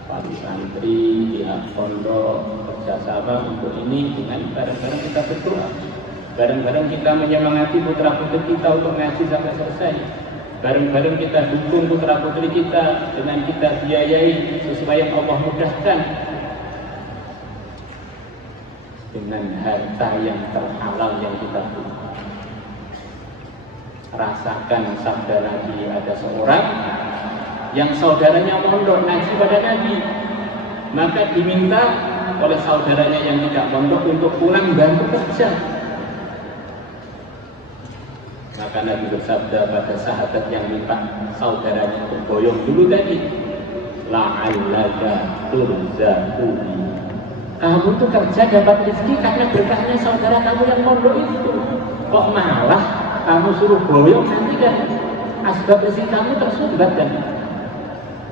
para santri, pihak pondok, kerjasama untuk ini dengan bareng-bareng kita berdoa, bareng-bareng kita menyemangati putra putri kita untuk ngaji sampai selesai, bareng-bareng kita dukung putra putri kita dengan kita biayai sesuai yang Allah mudahkan dengan harta yang terhalal yang kita punya. Rasakan sabda Nabi, ada seorang yang saudaranya mondok ngaji pada Nabi, maka diminta oleh saudaranya yang tidak mondok untuk pulang bantu kerja. Maka Nabi bersabda pada sahabat yang minta saudaranya untuk boyong dulu tadi, la'allaka turzaqu, kamu tuh kerja dapat rezeki karena berkahnya saudara kamu yang mondok itu, kok malah kamu suruh boyong, nanti kan asbab rezeki kamu tersumbat kan.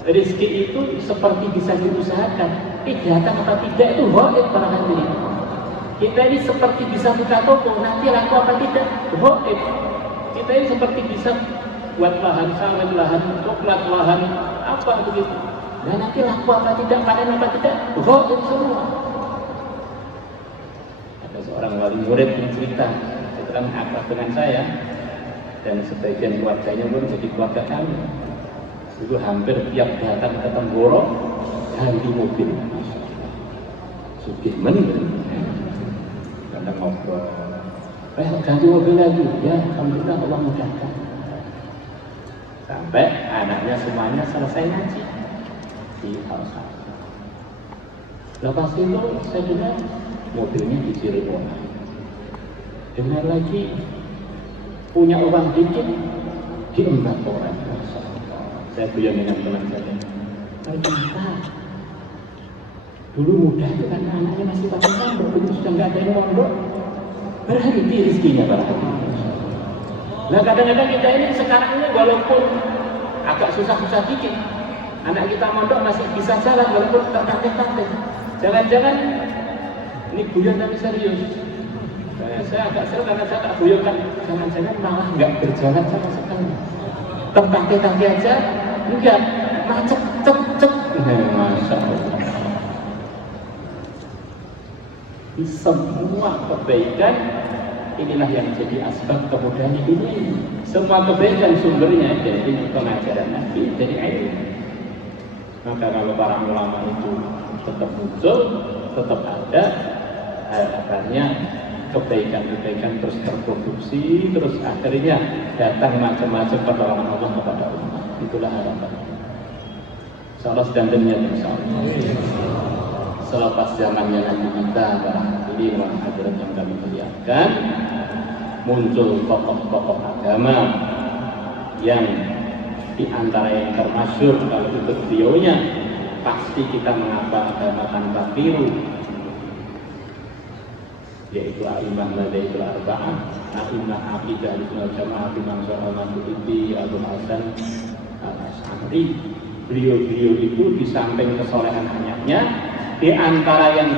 Rezeki itu seperti bisa diusahakan, datang apa tidak itu ghaib para hadirin. Kita ini seperti bisa buka toko, nanti laku apa tidak ghaib. Kita ini seperti bisa buat lahan sawit, lahan coklat, lahan apa begitu. Dan nanti laku apa tidak, panen apa tidak, itu semua. Ada seorang wali murid yang cerita, setelah akrab dengan saya dan sebagian keluarganya pun jadi keluarga kami. Itu hampir tiap datang ke Tenggoro ganti mobil. Sugih men, kadang ngobrol. Ganti mobil lagi, ya alhamdulillah Allah mudahkan. Sampai anaknya semuanya selesai ngaji di Al-Sah. Lepas itu saya dengar mobilnya di Cirebon. Dengar lagi punya uang dikit diembat orang. Saya guyon dengan teman saya. Ternyata dulu muda itu kan anaknya masih pakai pondok, begitu sudah nggak ada yang pondok, berhenti rezekinya barangkali. Nah kadang-kadang kita ini sekarang ini walaupun agak susah-susah dikit, anak kita mondok masih bisa jalan walaupun tertatih-tatih. Jangan-jangan ini guyon tapi serius. Saya agak seru karena saya tak guyonkan. Jangan-jangan malah nggak berjalan sama sekali. Tertatih-tatih aja, enggak macet, cek. Masya Allah. Di semua kebaikan inilah yang jadi asbab kemudahan ini. Semua kebaikan sumbernya dari pengajaran Nabi, dari ilmu. Maka kalau para ulama itu tetap muncul, tetap ada, harapannya kebaikan-kebaikan terus terproduksi, terus akhirnya datang macam-macam pertolongan Allah kepada umat. Itulah harapan. Insyaallah sedantennya insyaallah. Selepas zamannya Nabi kita, para hadirin wal hadirat yang kami muliakan, muncul tokoh-tokoh agama yang di antara yang termasyhur kalau ikut beliaunya pasti kita mengapa agama tanpa biru, yaitu A'imah Madzhabul Arba'ah, A'imah Aqidah Ahlussunnah Jamaah, Imam Syafi'i, Maturidi, Abu Hasan Al-Asy'ari. Beliau-beliau itu di samping kesolehan anaknya, di antara yang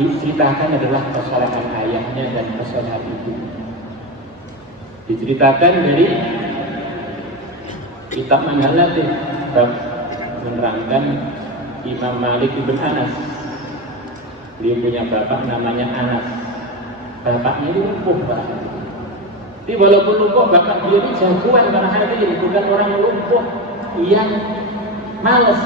diceritakan adalah kesolehan ayahnya dan kesolehan ibu. Diceritakan dari kitab Manhalatin bab menerangkan Imam Malik bin Anas. Dia punya bapak namanya Anas. Bapaknya itu lumpuh, Pak. Tapi walaupun lumpuh, bapak dia ini jagoan para hadirin, bukan orang lumpuh yang malas.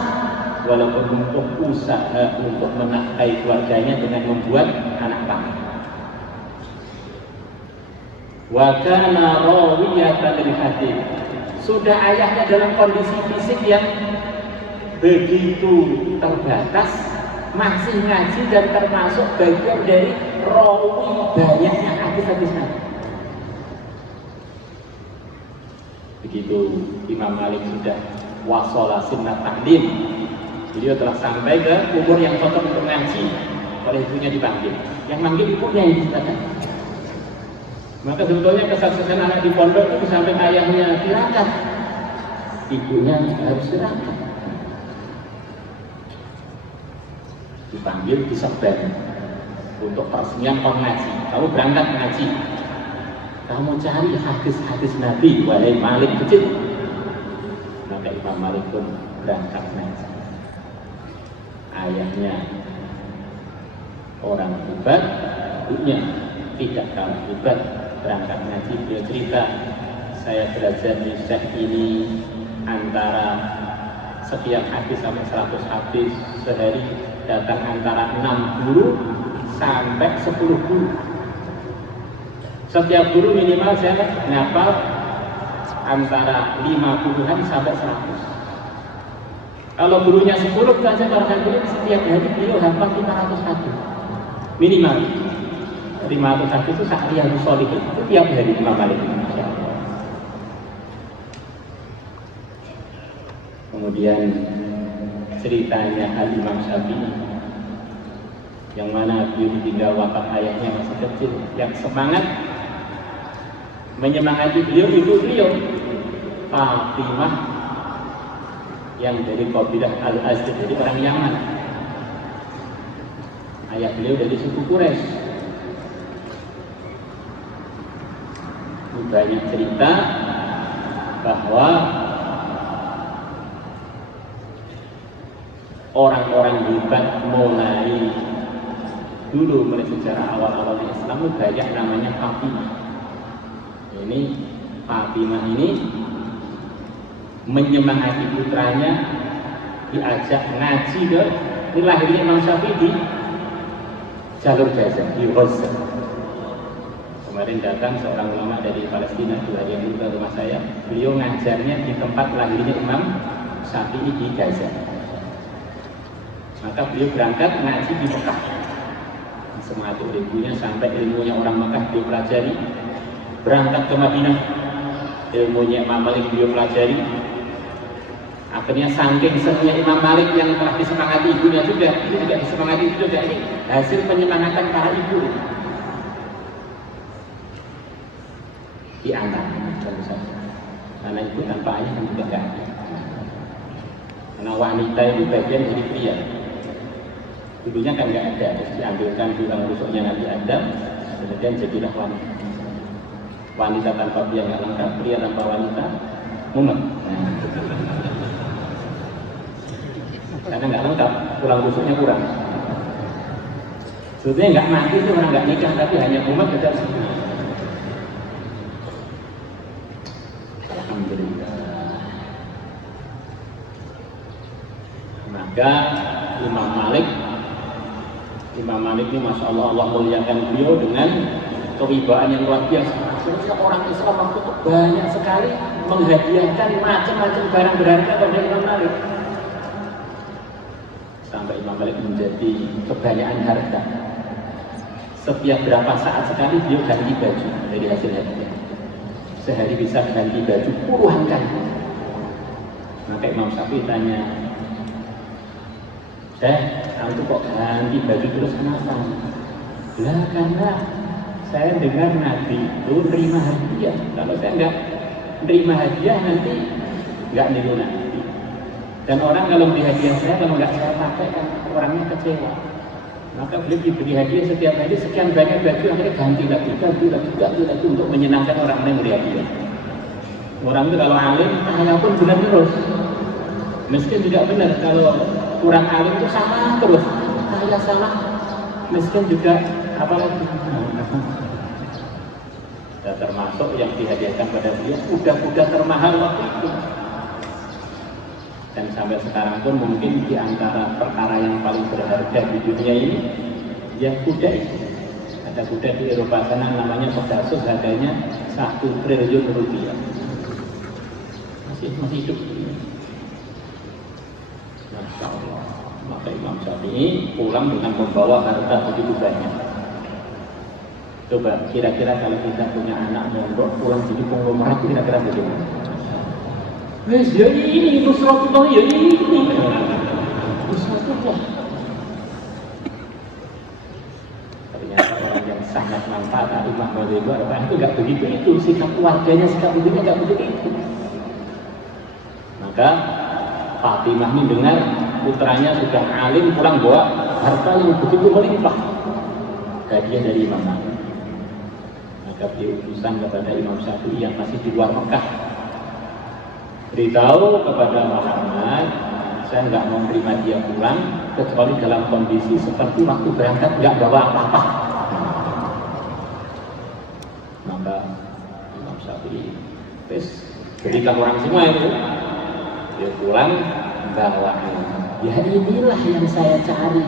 Walaupun lumpuh, usaha untuk menafkahi keluarganya dengan membuat anak panah. Wa kana rawiyatan lil hadits. Sudah ayahnya dalam kondisi fisik yang begitu terbatas, masih ngaji dan termasuk bagian dari rawi banyaknya hadis-hadis Nabi. Begitu Imam Malik sudah wasala sunnah ta'lim, beliau telah sampai ke umur yang cocok untuk ngaji, oleh ibunya dipanggil. Yang manggil ibunya yang diceritakan. Maka sebetulnya kesuksesan anak di pondok itu sampai ayahnya tirakat, ibunya harus tirakat. Dipanggil, disebar untuk peresmian pengaji. Kamu berangkat ngaji, kamu cari hadis-hadis Nabi, wahai Malik kecil. Maka Imam Malik pun berangkat ngaji. Ayahnya orang hebat, ibunya tidak kalah hebat, berangkat ngaji. Dia cerita, saya belajar di Syekh ini antara setiap hadis sampai 100 hadis sehari, datang antara 6 guru sampai 10 guru. Setiap guru minimal saya ngapal antara 50-an sampai 100. Kalau gurunya 10 saja barangkali setiap hari beliau hafal 500 hadis minimal. 500 hadis itu Riyadhus Shalihin itu tiap hari Imam Malik. Kemudian ceritanya Al-Imam Syafi'i, yang mana beliau ditinggal wafat ayahnya masih kecil, yang semangat menyemangati beliau ibu beliau Fatimah yang dari kabilah Al-Azdi, dari orang Yaman. Ayah beliau dari suku Quraisy. Banyak cerita bahwa orang-orang hebat mulai dulu mulai sejarah awal-awal Islam itu banyak namanya Fatimah. Ini Fatimah ini menyemangati putranya, diajak ngaji ke lahirnya Imam Syafi'i di jalur Gaza di Gaza. Kemarin datang seorang ulama dari Palestina 2 hari yang lalu ke rumah saya. Beliau ngajarnya di tempat lahirnya Imam Syafi'i di Gaza. Maka beliau berangkat ngaji di Mekah. Semangat ilmunya sampai ilmunya orang Mekah beliau pelajari. Berangkat ke Madinah, ilmunya Imam Malik beliau pelajari. Akhirnya saking senangnya Imam Malik yang telah disemangati ibunya juga, ini juga disemangati juga. Ini hasil penyemangatan para ibu. Di antaranya tentu saja. Karena ibu tanpa ayah kan juga tidak ada. Karena wanita itu bagian dari pria. Dulunya kan nggak ada, terus diambilkan tulang rusuknya Nabi Adam, kemudian jadilah wanita. Wanita tanpa pria nggak lengkap, pria tanpa wanita mumet. Karena nggak lengkap, tulang rusuknya kurang. Sebetulnya nggak mati itu orang nggak nikah, tapi hanya mumet tidak sempurna. Alhamdulillah. Maka Imam Malik ini Masya Allah, Allah muliakan beliau dengan kewibawaan yang luar biasa. Sebenarnya orang Islam waktu itu banyak sekali menghadiahkan macam-macam barang berharga pada Imam Malik. Sampai Imam Malik menjadi kebanyakan harta. Setiap berapa saat sekali beliau ganti baju dari hasil hadiah. Sehari bisa ganti baju puluhan kali. Maka Imam Syafi'i tanya, "Antum kok ganti baju terus kenapa?" Lah karena saya dengar Nabi itu terima hadiah. Kalau saya nggak terima hadiah nanti nggak niru Nabi. Dan orang kalau beli hadiah saya, kalau nggak saya pakai kan orangnya kecewa. Maka beliau diberi hadiah setiap hari sekian banyak baju, akhirnya ganti lagi untuk menyenangkan orang lain beri hadiah. Orang itu kalau alim, kaya pun bulan terus. Miskin juga benar, kalau kurang alim itu sama terus. Kaya salah, miskin juga apalagi. Dan termasuk yang dihadiahkan pada beliau kuda-kuda termahal waktu itu. Dan sampai sekarang pun mungkin di antara perkara yang paling berharga di dunia ini ya kuda itu. Ada kuda di Eropa sana namanya Pegasus, harganya 1 triliun rupiah. Masih hidup. Masya Allah. Maka Imam Syafi'i pulang dengan membawa harta begitu banyak. Coba kira-kira kalau kita punya anak mondok pulang jadi konglomerat, kira-kira bagaimana? Ya ini Nusratullah, ya ini Nusratullah. Ternyata orang yang sangat manfaat Imam Malik itu nggak begitu itu, sikap keluarganya, sikap ibunya nggak begitu itu. Maka Fatimah ini dengar putranya sudah alim pulang bawa harta yang begitu melimpah, hadiah dari Imam Malik. Maka dia utusan kepada Imam Syafi'i yang masih di luar Mekah, beritahu kepada Muhammad, saya nggak mau terima dia pulang kecuali dalam kondisi seperti waktu berangkat nggak bawa apa-apa. Maka Imam Syafi'i berikan orang semua itu, dia pulang bawa ilmu. Ya inilah yang saya cari,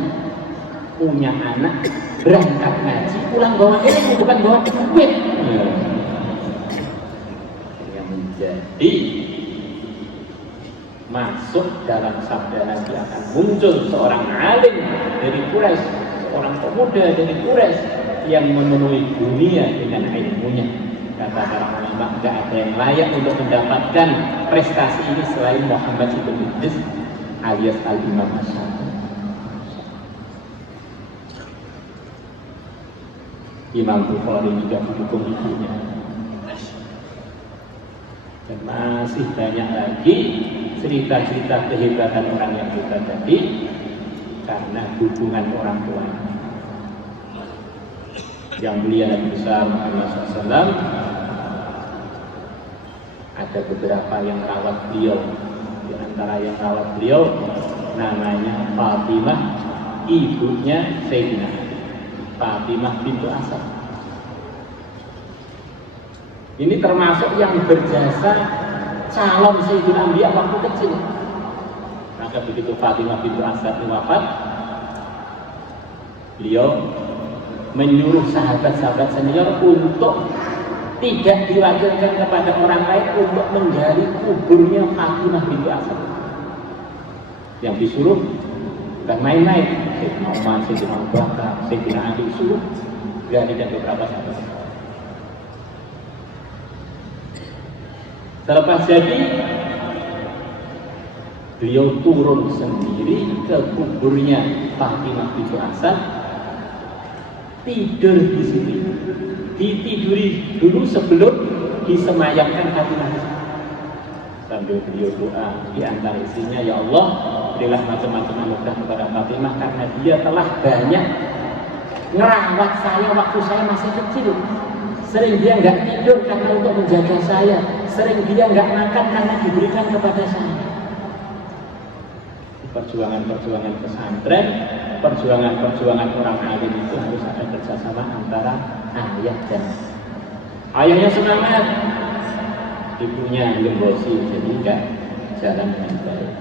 punya anak berangkat ngaji pulang bawa ilmu, bukan bawa duit. Yang menjadi masuk dalam sabda Nabi akan muncul seorang alim dari Quraisy, seorang pemuda dari Quraisy yang memenuhi dunia dengan ilmunya. Kata para ulama, tidak ada yang layak untuk mendapatkan prestasi ini selain Muhammad ibn Idris alias Al-Imam Asy-Syafi'i. Imam Bukhari juga mendukung ibunya. Dan masih banyak lagi cerita-cerita kehebatan orang yang hebat tadi karena hubungan orang tua. Yang mulia Nabi besar Muhammad SAW ada beberapa yang rawat beliau. Di antara yang rawat beliau namanya Fatimah, ibunya Sayyidina Ali, Fatimah bintu Asad. Ini termasuk yang berjasa calon Sayyidina Anbiya waktu kecil. Maka begitu Fatimah bintu Asad wafat, beliau menyuruh sahabat-sahabat senior untuk tidak diwakilkan kepada orang lain untuk menggali kuburnya Fatimah bintu Asad. Yang disuruh bukan main-main, Sayyidina Umar, Sayyidina Abu Bakar, Sayyidina Ali, disuruh gali dan beberapa sahabat. Selepas jadi, beliau turun sendiri ke kuburnya Fatimah bintu Asad, tidur di sini, ditiduri dulu sebelum disemayamkan Fatimah sambil beliau doa. Di antara isinya, ya Allah, berilah macam-macam anugerah kepada Fatimah karena dia telah banyak ngerawat saya waktu saya masih kecil. Sering dia nggak tidur karena untuk menjaga saya, sering dia nggak makan karena diberikan kepada saya. Perjuangan-perjuangan pesantren, perjuangan-perjuangan orang alim itu harus ada kerjasama antara ayah dan ayahnya semangat, ibunya gembosi, jadi enggak jalan dengan baik.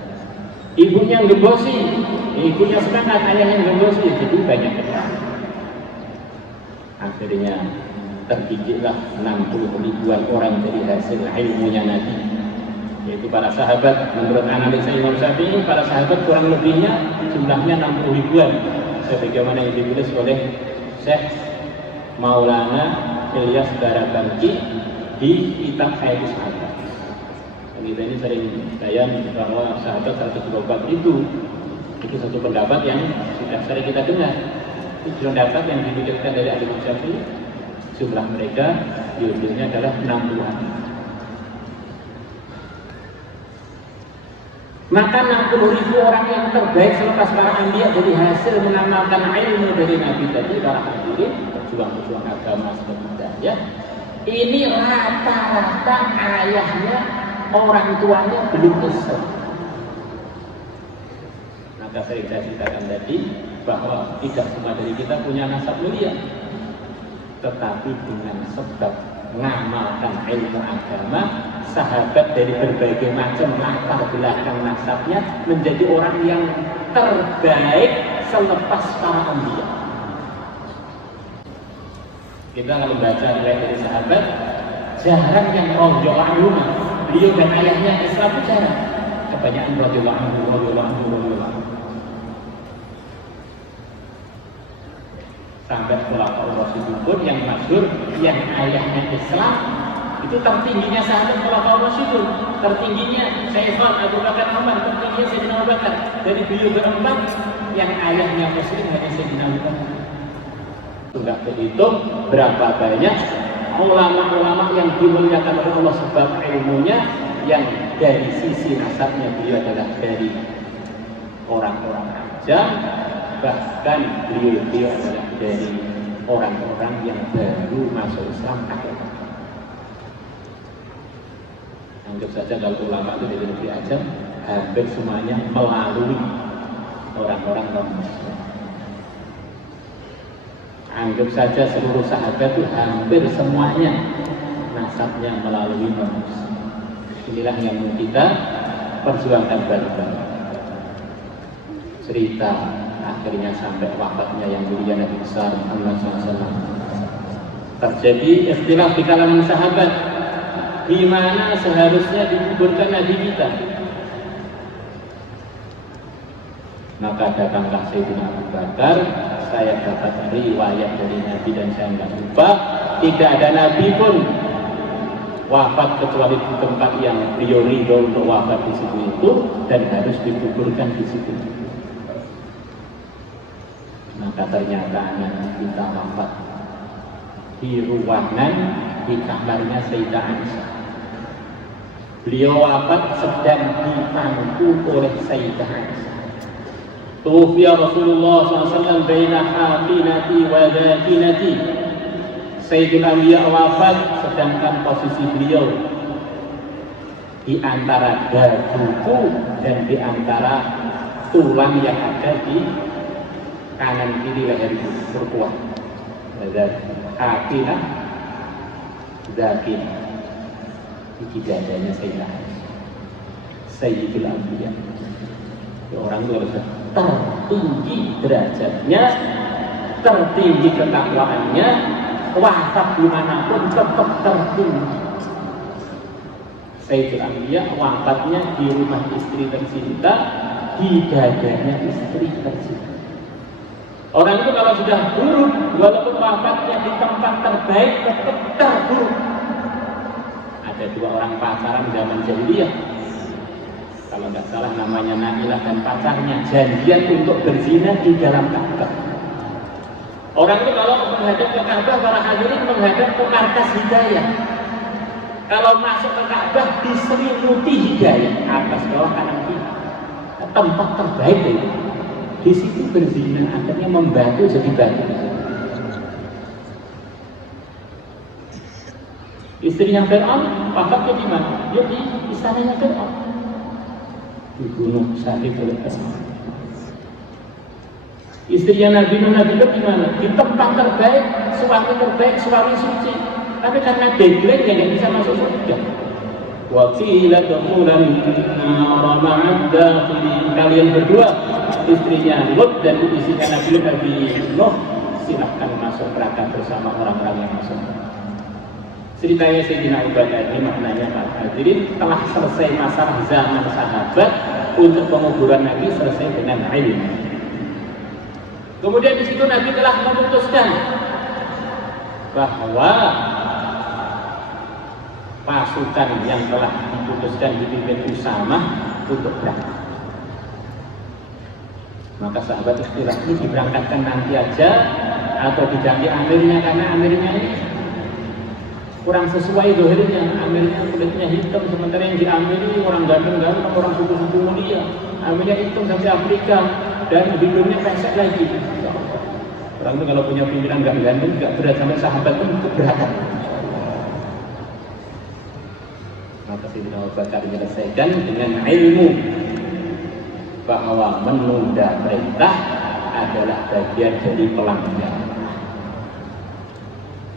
Ibunya gembosi, ibunya semangat, ayahnya gembosi, jadi banyak kerjaan. Akhirnya terdidiklah 60 ribuan orang dari hasil ilmunya Nabi, yaitu para sahabat. Menurut analisa Imam Syafi'i, para sahabat kurang lebihnya jumlahnya 60 ribuan sebagaimana yang ditulis oleh Syekh Maulana Ilyas Barabanki di kitab Hayatus Sahabat. Kita ini sering bayang bahwa sahabat 124 itu satu pendapat yang sudah sering kita dengar. Itu pendapat yang dipikirkan dari ahli Syafi'i. Jumlah mereka jumlahnya adalah 60-an. Maka 60 ribu orang yang terbaik selepas para anbiya dari hasil mengamalkan ilmu dari Nabi tadi, para hadirin, pejuang-pejuang agama seperti saya, ini rata-rata ayahnya, orang tuanya belum Islam. Maka saya ceritakan tadi bahwa tidak semua dari kita punya nasab mulia, tetapi dengan sebab mengamalkan ilmu agama, sahabat dari berbagai macam latar belakang nasabnya menjadi orang yang terbaik selepas para anbiya. Kita kalau baca riwayat dari sahabat, jarang yang radhiyallahu anhu, beliau dan ayahnya Islam itu jarang. Kebanyakan radhiyallahu anhu. Sampai Khulafaur Rasyidun pun yang masyhur, yang ayahnya Islam itu tertingginya sahabat Khulafaur Rasyidun, tertingginya Sayyidina Abu Bakar Umar, tertingginya Sayyidina Abu Bakar. Dari beliau berempat, yang ayahnya Muslim hanya Sayyidina Abu Bakar. Sudah terhitung berapa banyak ulama-ulama yang dimuliakan oleh Allah sebab ilmunya, yang dari sisi nasabnya beliau adalah dari orang-orang ajam. Bahkan beliau adalah dari orang-orang yang baru masuk Islam akhir. Anggap saja kalau ulama itu dari negeri ajam, hampir semuanya melalui orang-orang non-Muslim. Anggap saja seluruh sahabat itu hampir semuanya nasabnya melalui non-Muslim. Inilah yang kita perjuangkan bareng-bareng. Cerita akhirnya sampai wafatnya yang mulia Nabi besar Muhammad SAW. Terjadi ikhtilaf di kalangan sahabat, di mana seharusnya dikuburkan Nabi kita. Maka datanglah Sayyidina Abu Bakar. Saya dapat riwayat dari Nabi dan saya nggak lupa, tidak ada Nabi pun wafat kecuali di tempat yang beliau ridho untuk wafat di situ itu, dan harus dikuburkan di situ. Maka ternyata anak kita wafat di ruangan di kamarnya Sayyidah Aisyah. Beliau wafat sedang dipangku oleh Sayyidah Aisyah. Tufiya Rasulullah SAW baina haqinati wa dhakinati. Sayyidul Anbiya wafat sedangkan posisi beliau di antara daguku dan di antara tulang yang ada di kanan kiri leherku berkuat. Akinah Zakin di dadanya Sayyidul Anbiya. Orang itu harus tertinggi derajatnya, tertinggi ketakwaannya, wafat dimanapun tetap tertinggi. Sayyidul Anbiya wafatnya di rumah istri tercinta, di dadanya istri tercinta. Orang itu kalau sudah buruk, walaupun wafatnya di tempat terbaik, tetap terburuk. Ada dua orang pacaran zaman jahiliyah, kalau nggak salah namanya Nailah dan pacarnya, janjian untuk berzina di dalam Ka'bah. Orang itu kalau menghadap ke Ka'bah, para hadirin menghadap ke markas hidayah. Kalau masuk ke Ka'bah diselimuti hidayah, atas bawah kanan kiri, tempat terbaik itu. Di situ berzina, akhirnya membantu jadi batu. Istrinya Fir'aun, wafatnya di mana? Dia di istananya Fir'aun, dibunuh syahid oleh Fir'aun. Istrinya Nabi Lut di mana? Di tempat terbaik, suami suci. Tapi karena deadline ya nggak bisa masuk surga. Wakilah kemulan kalian berdua, istrinya Lut dan istrinya Nabi Lut Nabi Nuh, silahkan masuk neraka bersama orang-orang yang masuk. Ceritanya Sayyidina Ubadah ini maknanya Pak hadirin, telah selesai masalah zaman sahabat untuk penguburan Nabi selesai dengan ilmu. Kemudian di situ Nabi telah memutuskan bahwa pasukan yang telah diputuskan dipimpin Usamah untuk berangkat. Maka sahabat ikhtilaf ini diberangkatkan nanti aja atau diganti amirnya, karena amirnya ini kurang sesuai dohirnya. Amirnya kulitnya hitam, sementara yang diamiri orang ganteng-ganteng, orang suku-suku mulia. Amirnya hitam sampai Afrika dan hidungnya pesek lagi. Orang itu kalau punya pimpinan gak ganteng, gak berat sampai sahabat pun keberatan. Maka Sayyidina Abu Bakar menyelesaikan dengan ilmu bahwa menunda perintah adalah bagian dari pelanggaran.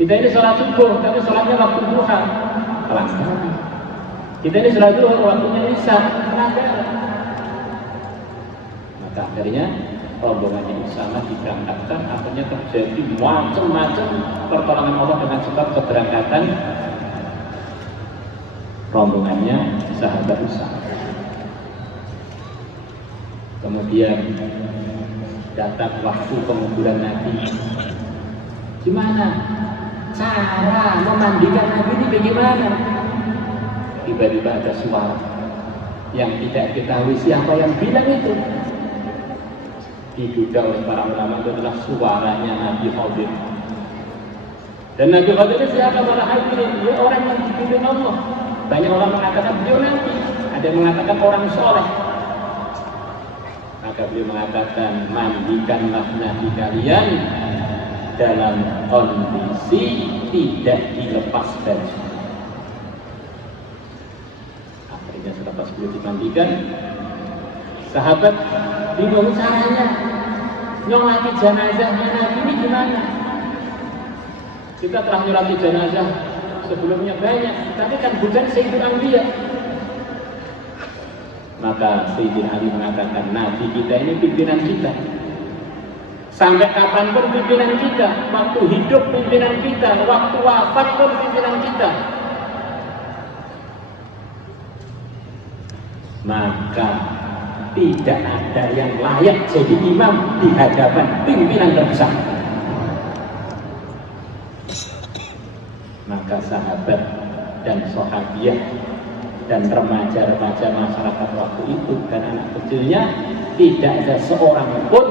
Kita ini sholat subuh, tapi sholatnya waktu duha, pelanggaran. Kita ini sholat duha, waktunya isya, pelanggaran. Maka akhirnya rombongannya Usamah diberangkatkan, akhirnya terjadi macam-macam pertolongan Allah dengan sebab keberangkatan rombongannya sahabat Usamah. Kemudian datang waktu penguburan Nabi. Gimana cara memandikan Nabi ini, bagaimana? Tiba-tiba ada suara yang tidak diketahui siapa yang bilang itu. Diduga oleh para ulama itu adalah suaranya Nabi Khadir. Dan Nabi Khadir itu siapa? Para hadirin, dia orang yang dipimpin Allah. Banyak orang mengatakan beliau Nabi, ada yang mengatakan orang soleh. Maka beliau mengatakan, mandikanlah Nabi kalian dalam kondisi tidak dilepas baju. Akhirnya selepas beliau dimandikan, sahabat bingung caranya nyolati jenazahnya Nabi ini gimana? Kita telah nyolati jenazah sebelumnya banyak, tapi kan bukan Sayyidul Anbiya. Maka Sayyidina Ali mengatakan, Nabi kita ini pimpinan kita. Sampai kapanpun pimpinan kita, waktu hidup pimpinan kita, waktu wafat pun pimpinan kita. Maka tidak ada yang layak jadi imam di hadapan pimpinan terbesar. Maka sahabat dan sahabiah dan remaja-remaja masyarakat waktu itu dan anak kecilnya, tidak ada seorang pun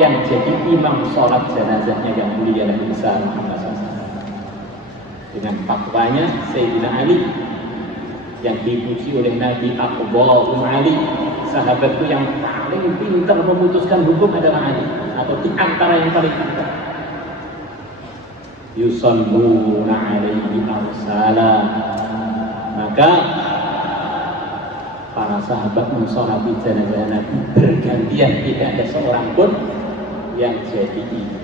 yang jadi imam sholat jenazahnya yang mulia dan besar Muhammad SAW. Dengan fakwanya Sayyidina Ali yang dipuji oleh Nabi, Aqbahum Ali, sahabatku yang paling pintar memutuskan hukum adalah Ali, atau di antara yang paling pintar. Yusalluna alaihi awsala. Maka para sahabat mensolati jenazah Nabi bergantian, tidak ada seorang pun yang jadi imam.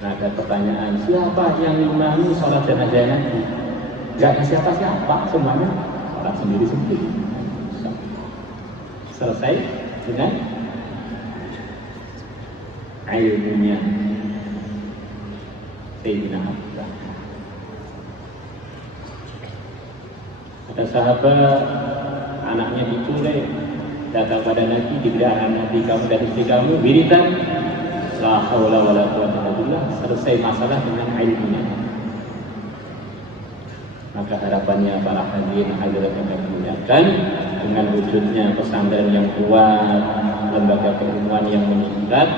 Nah, ada pertanyaan, siapa yang imami sholat jenazah Nabi? Gak ada siapa-siapa, semuanya sholat sendiri-sendiri. Selesai dengan ilmunya Sayyidina Abu Bakar. Ada sahabat anaknya diculik, datang pada Nabi, diberi anak Nabi, kamu dan istri kamu wiridan la haula wala quwwata illa billah. Selesai masalah dengan ilmunya. Maka harapannya para hadirin hadirat yang dimuliakan, dengan wujudnya pesantren yang kuat, lembaga keilmuan yang meningkat,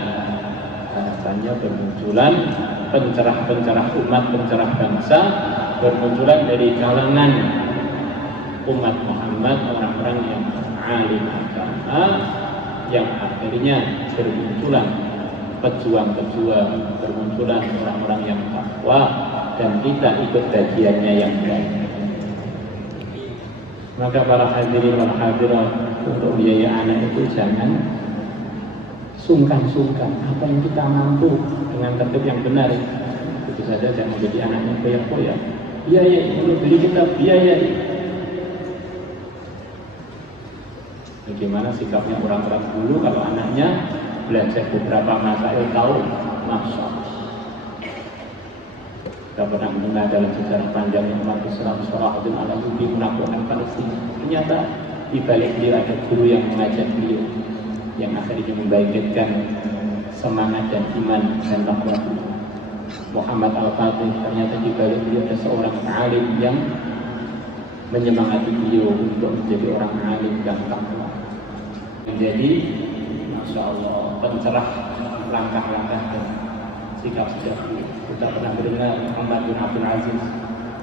harapannya bermunculan pencerah-pencerah umat, pencerah bangsa, bermunculan dari kalangan umat Muhammad, orang-orang yang alim agama, yang akhirnya bermunculan pejuang-pejuang, bermunculan orang-orang yang takwa, dan kita ikut bagiannya yang baik. Maka para hadirin wal hadirat, untuk biaya anak itu jangan sungkan-sungkan. Apa yang kita mampu dengan tertib yang benar, itu saja, jangan jadi anaknya koyak-koyak. Biaya ini beli kita biaya. Bagaimana sikapnya orang-orang dulu kalau anaknya belajar beberapa masail tahu, masya Allah. Kita pernah mendengar dalam sejarah panjang umat Islam Salahuddin Al-Ayyubi menaklukkan Palestina. Ternyata di balik dia ada guru yang mengajar beliau, yang akhirnya membangkitkan semangat dan iman dan takwa. Muhammad Al-Fatih, ternyata di balik beliau ada seorang alim yang menyemangati beliau untuk menjadi orang alim dan takwa. Menjadi, masya Allah, pencerah langkah-langkah dan sikap-sikap beliau. Kita pernah mendengar Muhammad bin Abdul Aziz,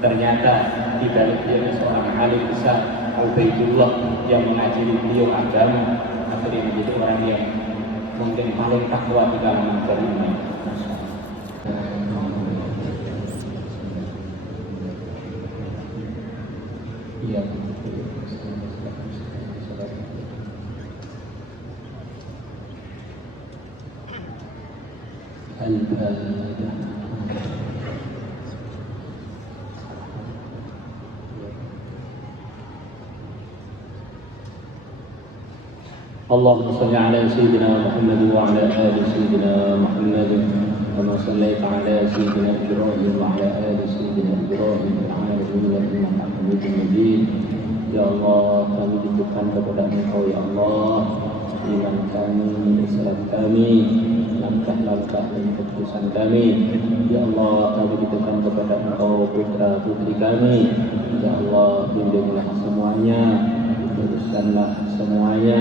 ternyata di balik dia ada seorang alim besar, Ubaidullah, yang mengajari beliau agama, akhirnya menjadi orang yang mungkin paling takwa di kalangan beriman. Iya. Al-Fatiha. اللهم صل على سيدنا محمد وعلى آل سيدنا محمد كما صليت على سيدنا إبراهيم وعلى آل سيدنا إبراهيم في العالمين إنك حميد مجيد. Ya Allah, kami titipkan kepada Engkau, ya Allah, iman kami, Islam kami, langkah-langkah dan keputusan kami. Ya Allah, kami titipkan kepada Engkau putra putri kami. Ya Allah, bimbinglah semuanya, luruskanlah semuanya,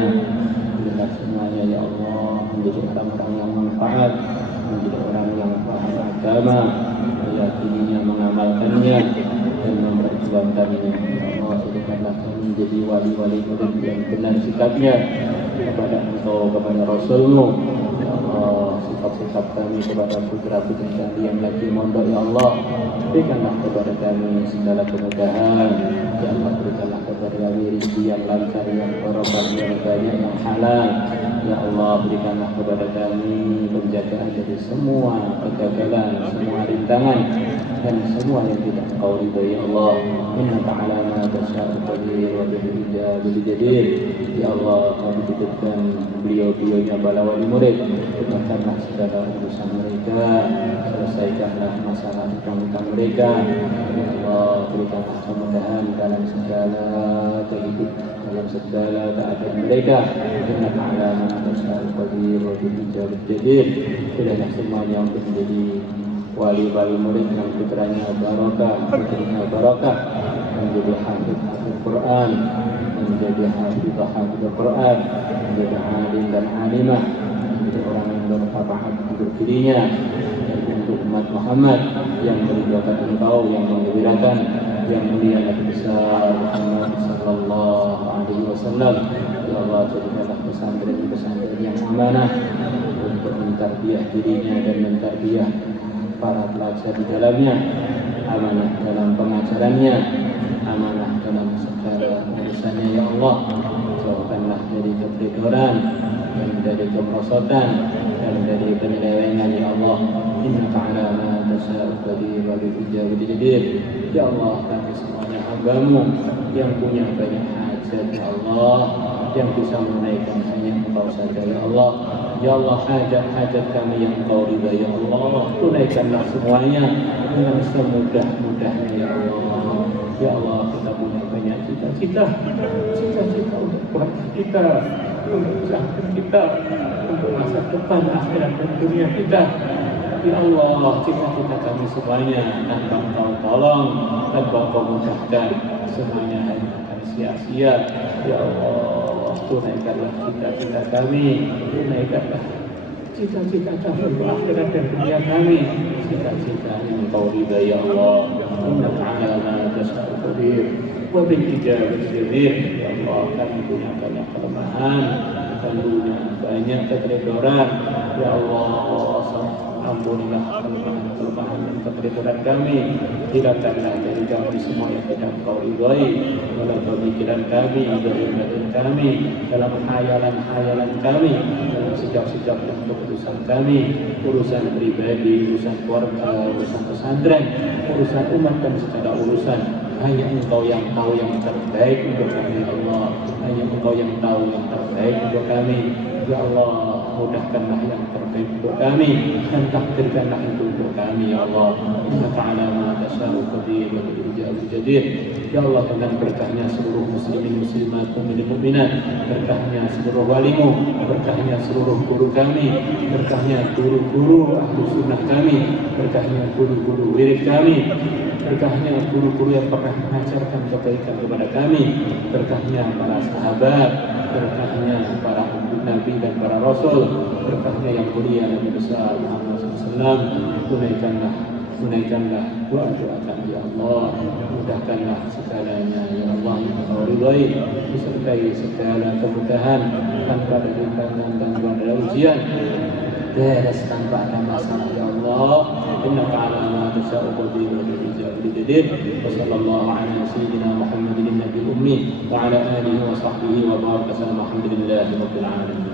lihat semuanya, ya Allah, menjadi orang-orang yang manfaat, menjadi orang yang paham agama, meyakininya, mengamalkannya, dan memperjuangkannya. Ya Allah, jadikanlah kami menjadi wali-wali murid yang benar sikapnya kepada Engkau, kepada Rasul-Mu. Ya Allah, sikap-sikap kami kepada putra-putri kami yang lagi mondok, ya Allah, berikanlah kepada kami segala kemudahan. Ya Allah, berikanlah kepada kami rezeki yang lancar, yang barokah, yang banyak, yang halal. Ya Allah, berikanlah kepada kami penjagaan dari semua kegagalan, semua rintangan, dan semua yang tidak Engkau ridhai. Ya Allah, innaka ala ma tasya'u qadir wa bil jadir. Ya Allah, kami titipkan beliau-beliaunya para wali murid, betulkanlah segala urusan mereka, selesaikanlah masalah utang-utang mereka. Ya Allah, berikanlah kemudahan dalam segala kehidupan, dalam segala keadaan mereka. Innaka ala ma tasya'u qadir wa bil jadir. Kiranya semuanya untuk menjadi wali-wali murid yang putranya barokah, menjadi hafid Al-Quran, menjadi hafid Al-Quran, menjadi alim dan alimah, menjadi orang yang bermanfaat untuk dirinya dan untuk umat Muhammad, yang meridhokan Engkau, yang menggembirakan yang mulia Nabi besar Muhammad sallallahu alaihi wasallam. Ya Allah, jadikanlah pesantren yang amanah untuk mentarbiyah dirinya dan mentarbiyah para pelajar di dalamnya, amanah dalam pengajarannya, amanah dalam segala urusan dosa-dosanya ya Allah. Jauhkanlah dari keteridoran dan dari kemerosotan dan dari penyelewengan ya Allah. Innaka ala ma tasa'u qadir wa bil ijabati jadir. Ya Allah, kami semuanya hamba-Mu yang punya banyak hajat ya Allah, yang bisa menunaikan hanya Engkau saja ya Allah. Ya Allah, hajat-hajat kami yang Engkau ridha ya Allah, tunaikanlah semuanya dengan semudah-mudahnya ya Allah. Ya Allah, kita punya banyak cita-cita untuk keluarga kita, untuk usaha kita, untuk masa depan akhirat dan dunia kita. Ya Allah, cita-cita kami semuanya tanpa Engkau tolong, tanpa Engkau mudahkan, semuanya hanya akan sia-sia. Ya Allah, tunaikanlah cita-cita kami, tunaikanlah cita-cita kami untuk akhirat dan dunia kami. Cita-cita yang Engkau ridha ya Allah. Innaka ala ma tasa'u qadir wa bil ijabati jadir. Ya Allah, kami punya banyak kelemahan, kami punya banyak keteridoran. Ya Allah, ampunilah kelemahan dan keteridoran kami. Hilangkanlah dari kami semua yang tidak Engkau ridhai dalam pemikiran kami, dalam batin kami, dalam hayalan kami, dalam sikap-sikap dan keputusan kami, urusan pribadi, urusan keluarga, urusan pesantren, urusan umat dan segala urusan. Hanya Engkau yang tahu yang terbaik untuk kami ya Allah. Hanya Engkau yang tahu yang terbaik untuk kami ya Allah. Mudahkanlah yang terbaik untuk kami dan takdirkanlah itu untuk kami ya Allah. Innaka ala ma tasa'u qadir wa bil ijabati jadir. Ya Allah, dengan berkahnya seluruh muslimin muslimat, mukminin mukminat, berkahnya seluruh walimu, berkahnya seluruh guru kami, berkahnya guru-guru ahlu sunnah kami, berkahnya guru-guru wirid kami, berkahnya guru-guru yang pernah mengajarkan kebaikan kepada kami, berkahnya para sahabat, berkahnya para nabi dan para rasul, berkahnya yang mulia dan besar Muhammad SAW. Tunaikanlah doa-doa kami ya Allah. Mudahkanlah segalanya ya Allah yang Engkau ridhai, disertai segala kemudahan tanpa ada rintangan dan ada ujian, beres tanpa ada masalah ya Allah. Innaka ala ma tasa'u qadir wa bil ijabati jadir. Wa sallallahu ala sayyidina Muhammadin nabiyil ummi wa ala alihi wa sahbihi wa baraka. Alhamdulillahi rabbil alamin.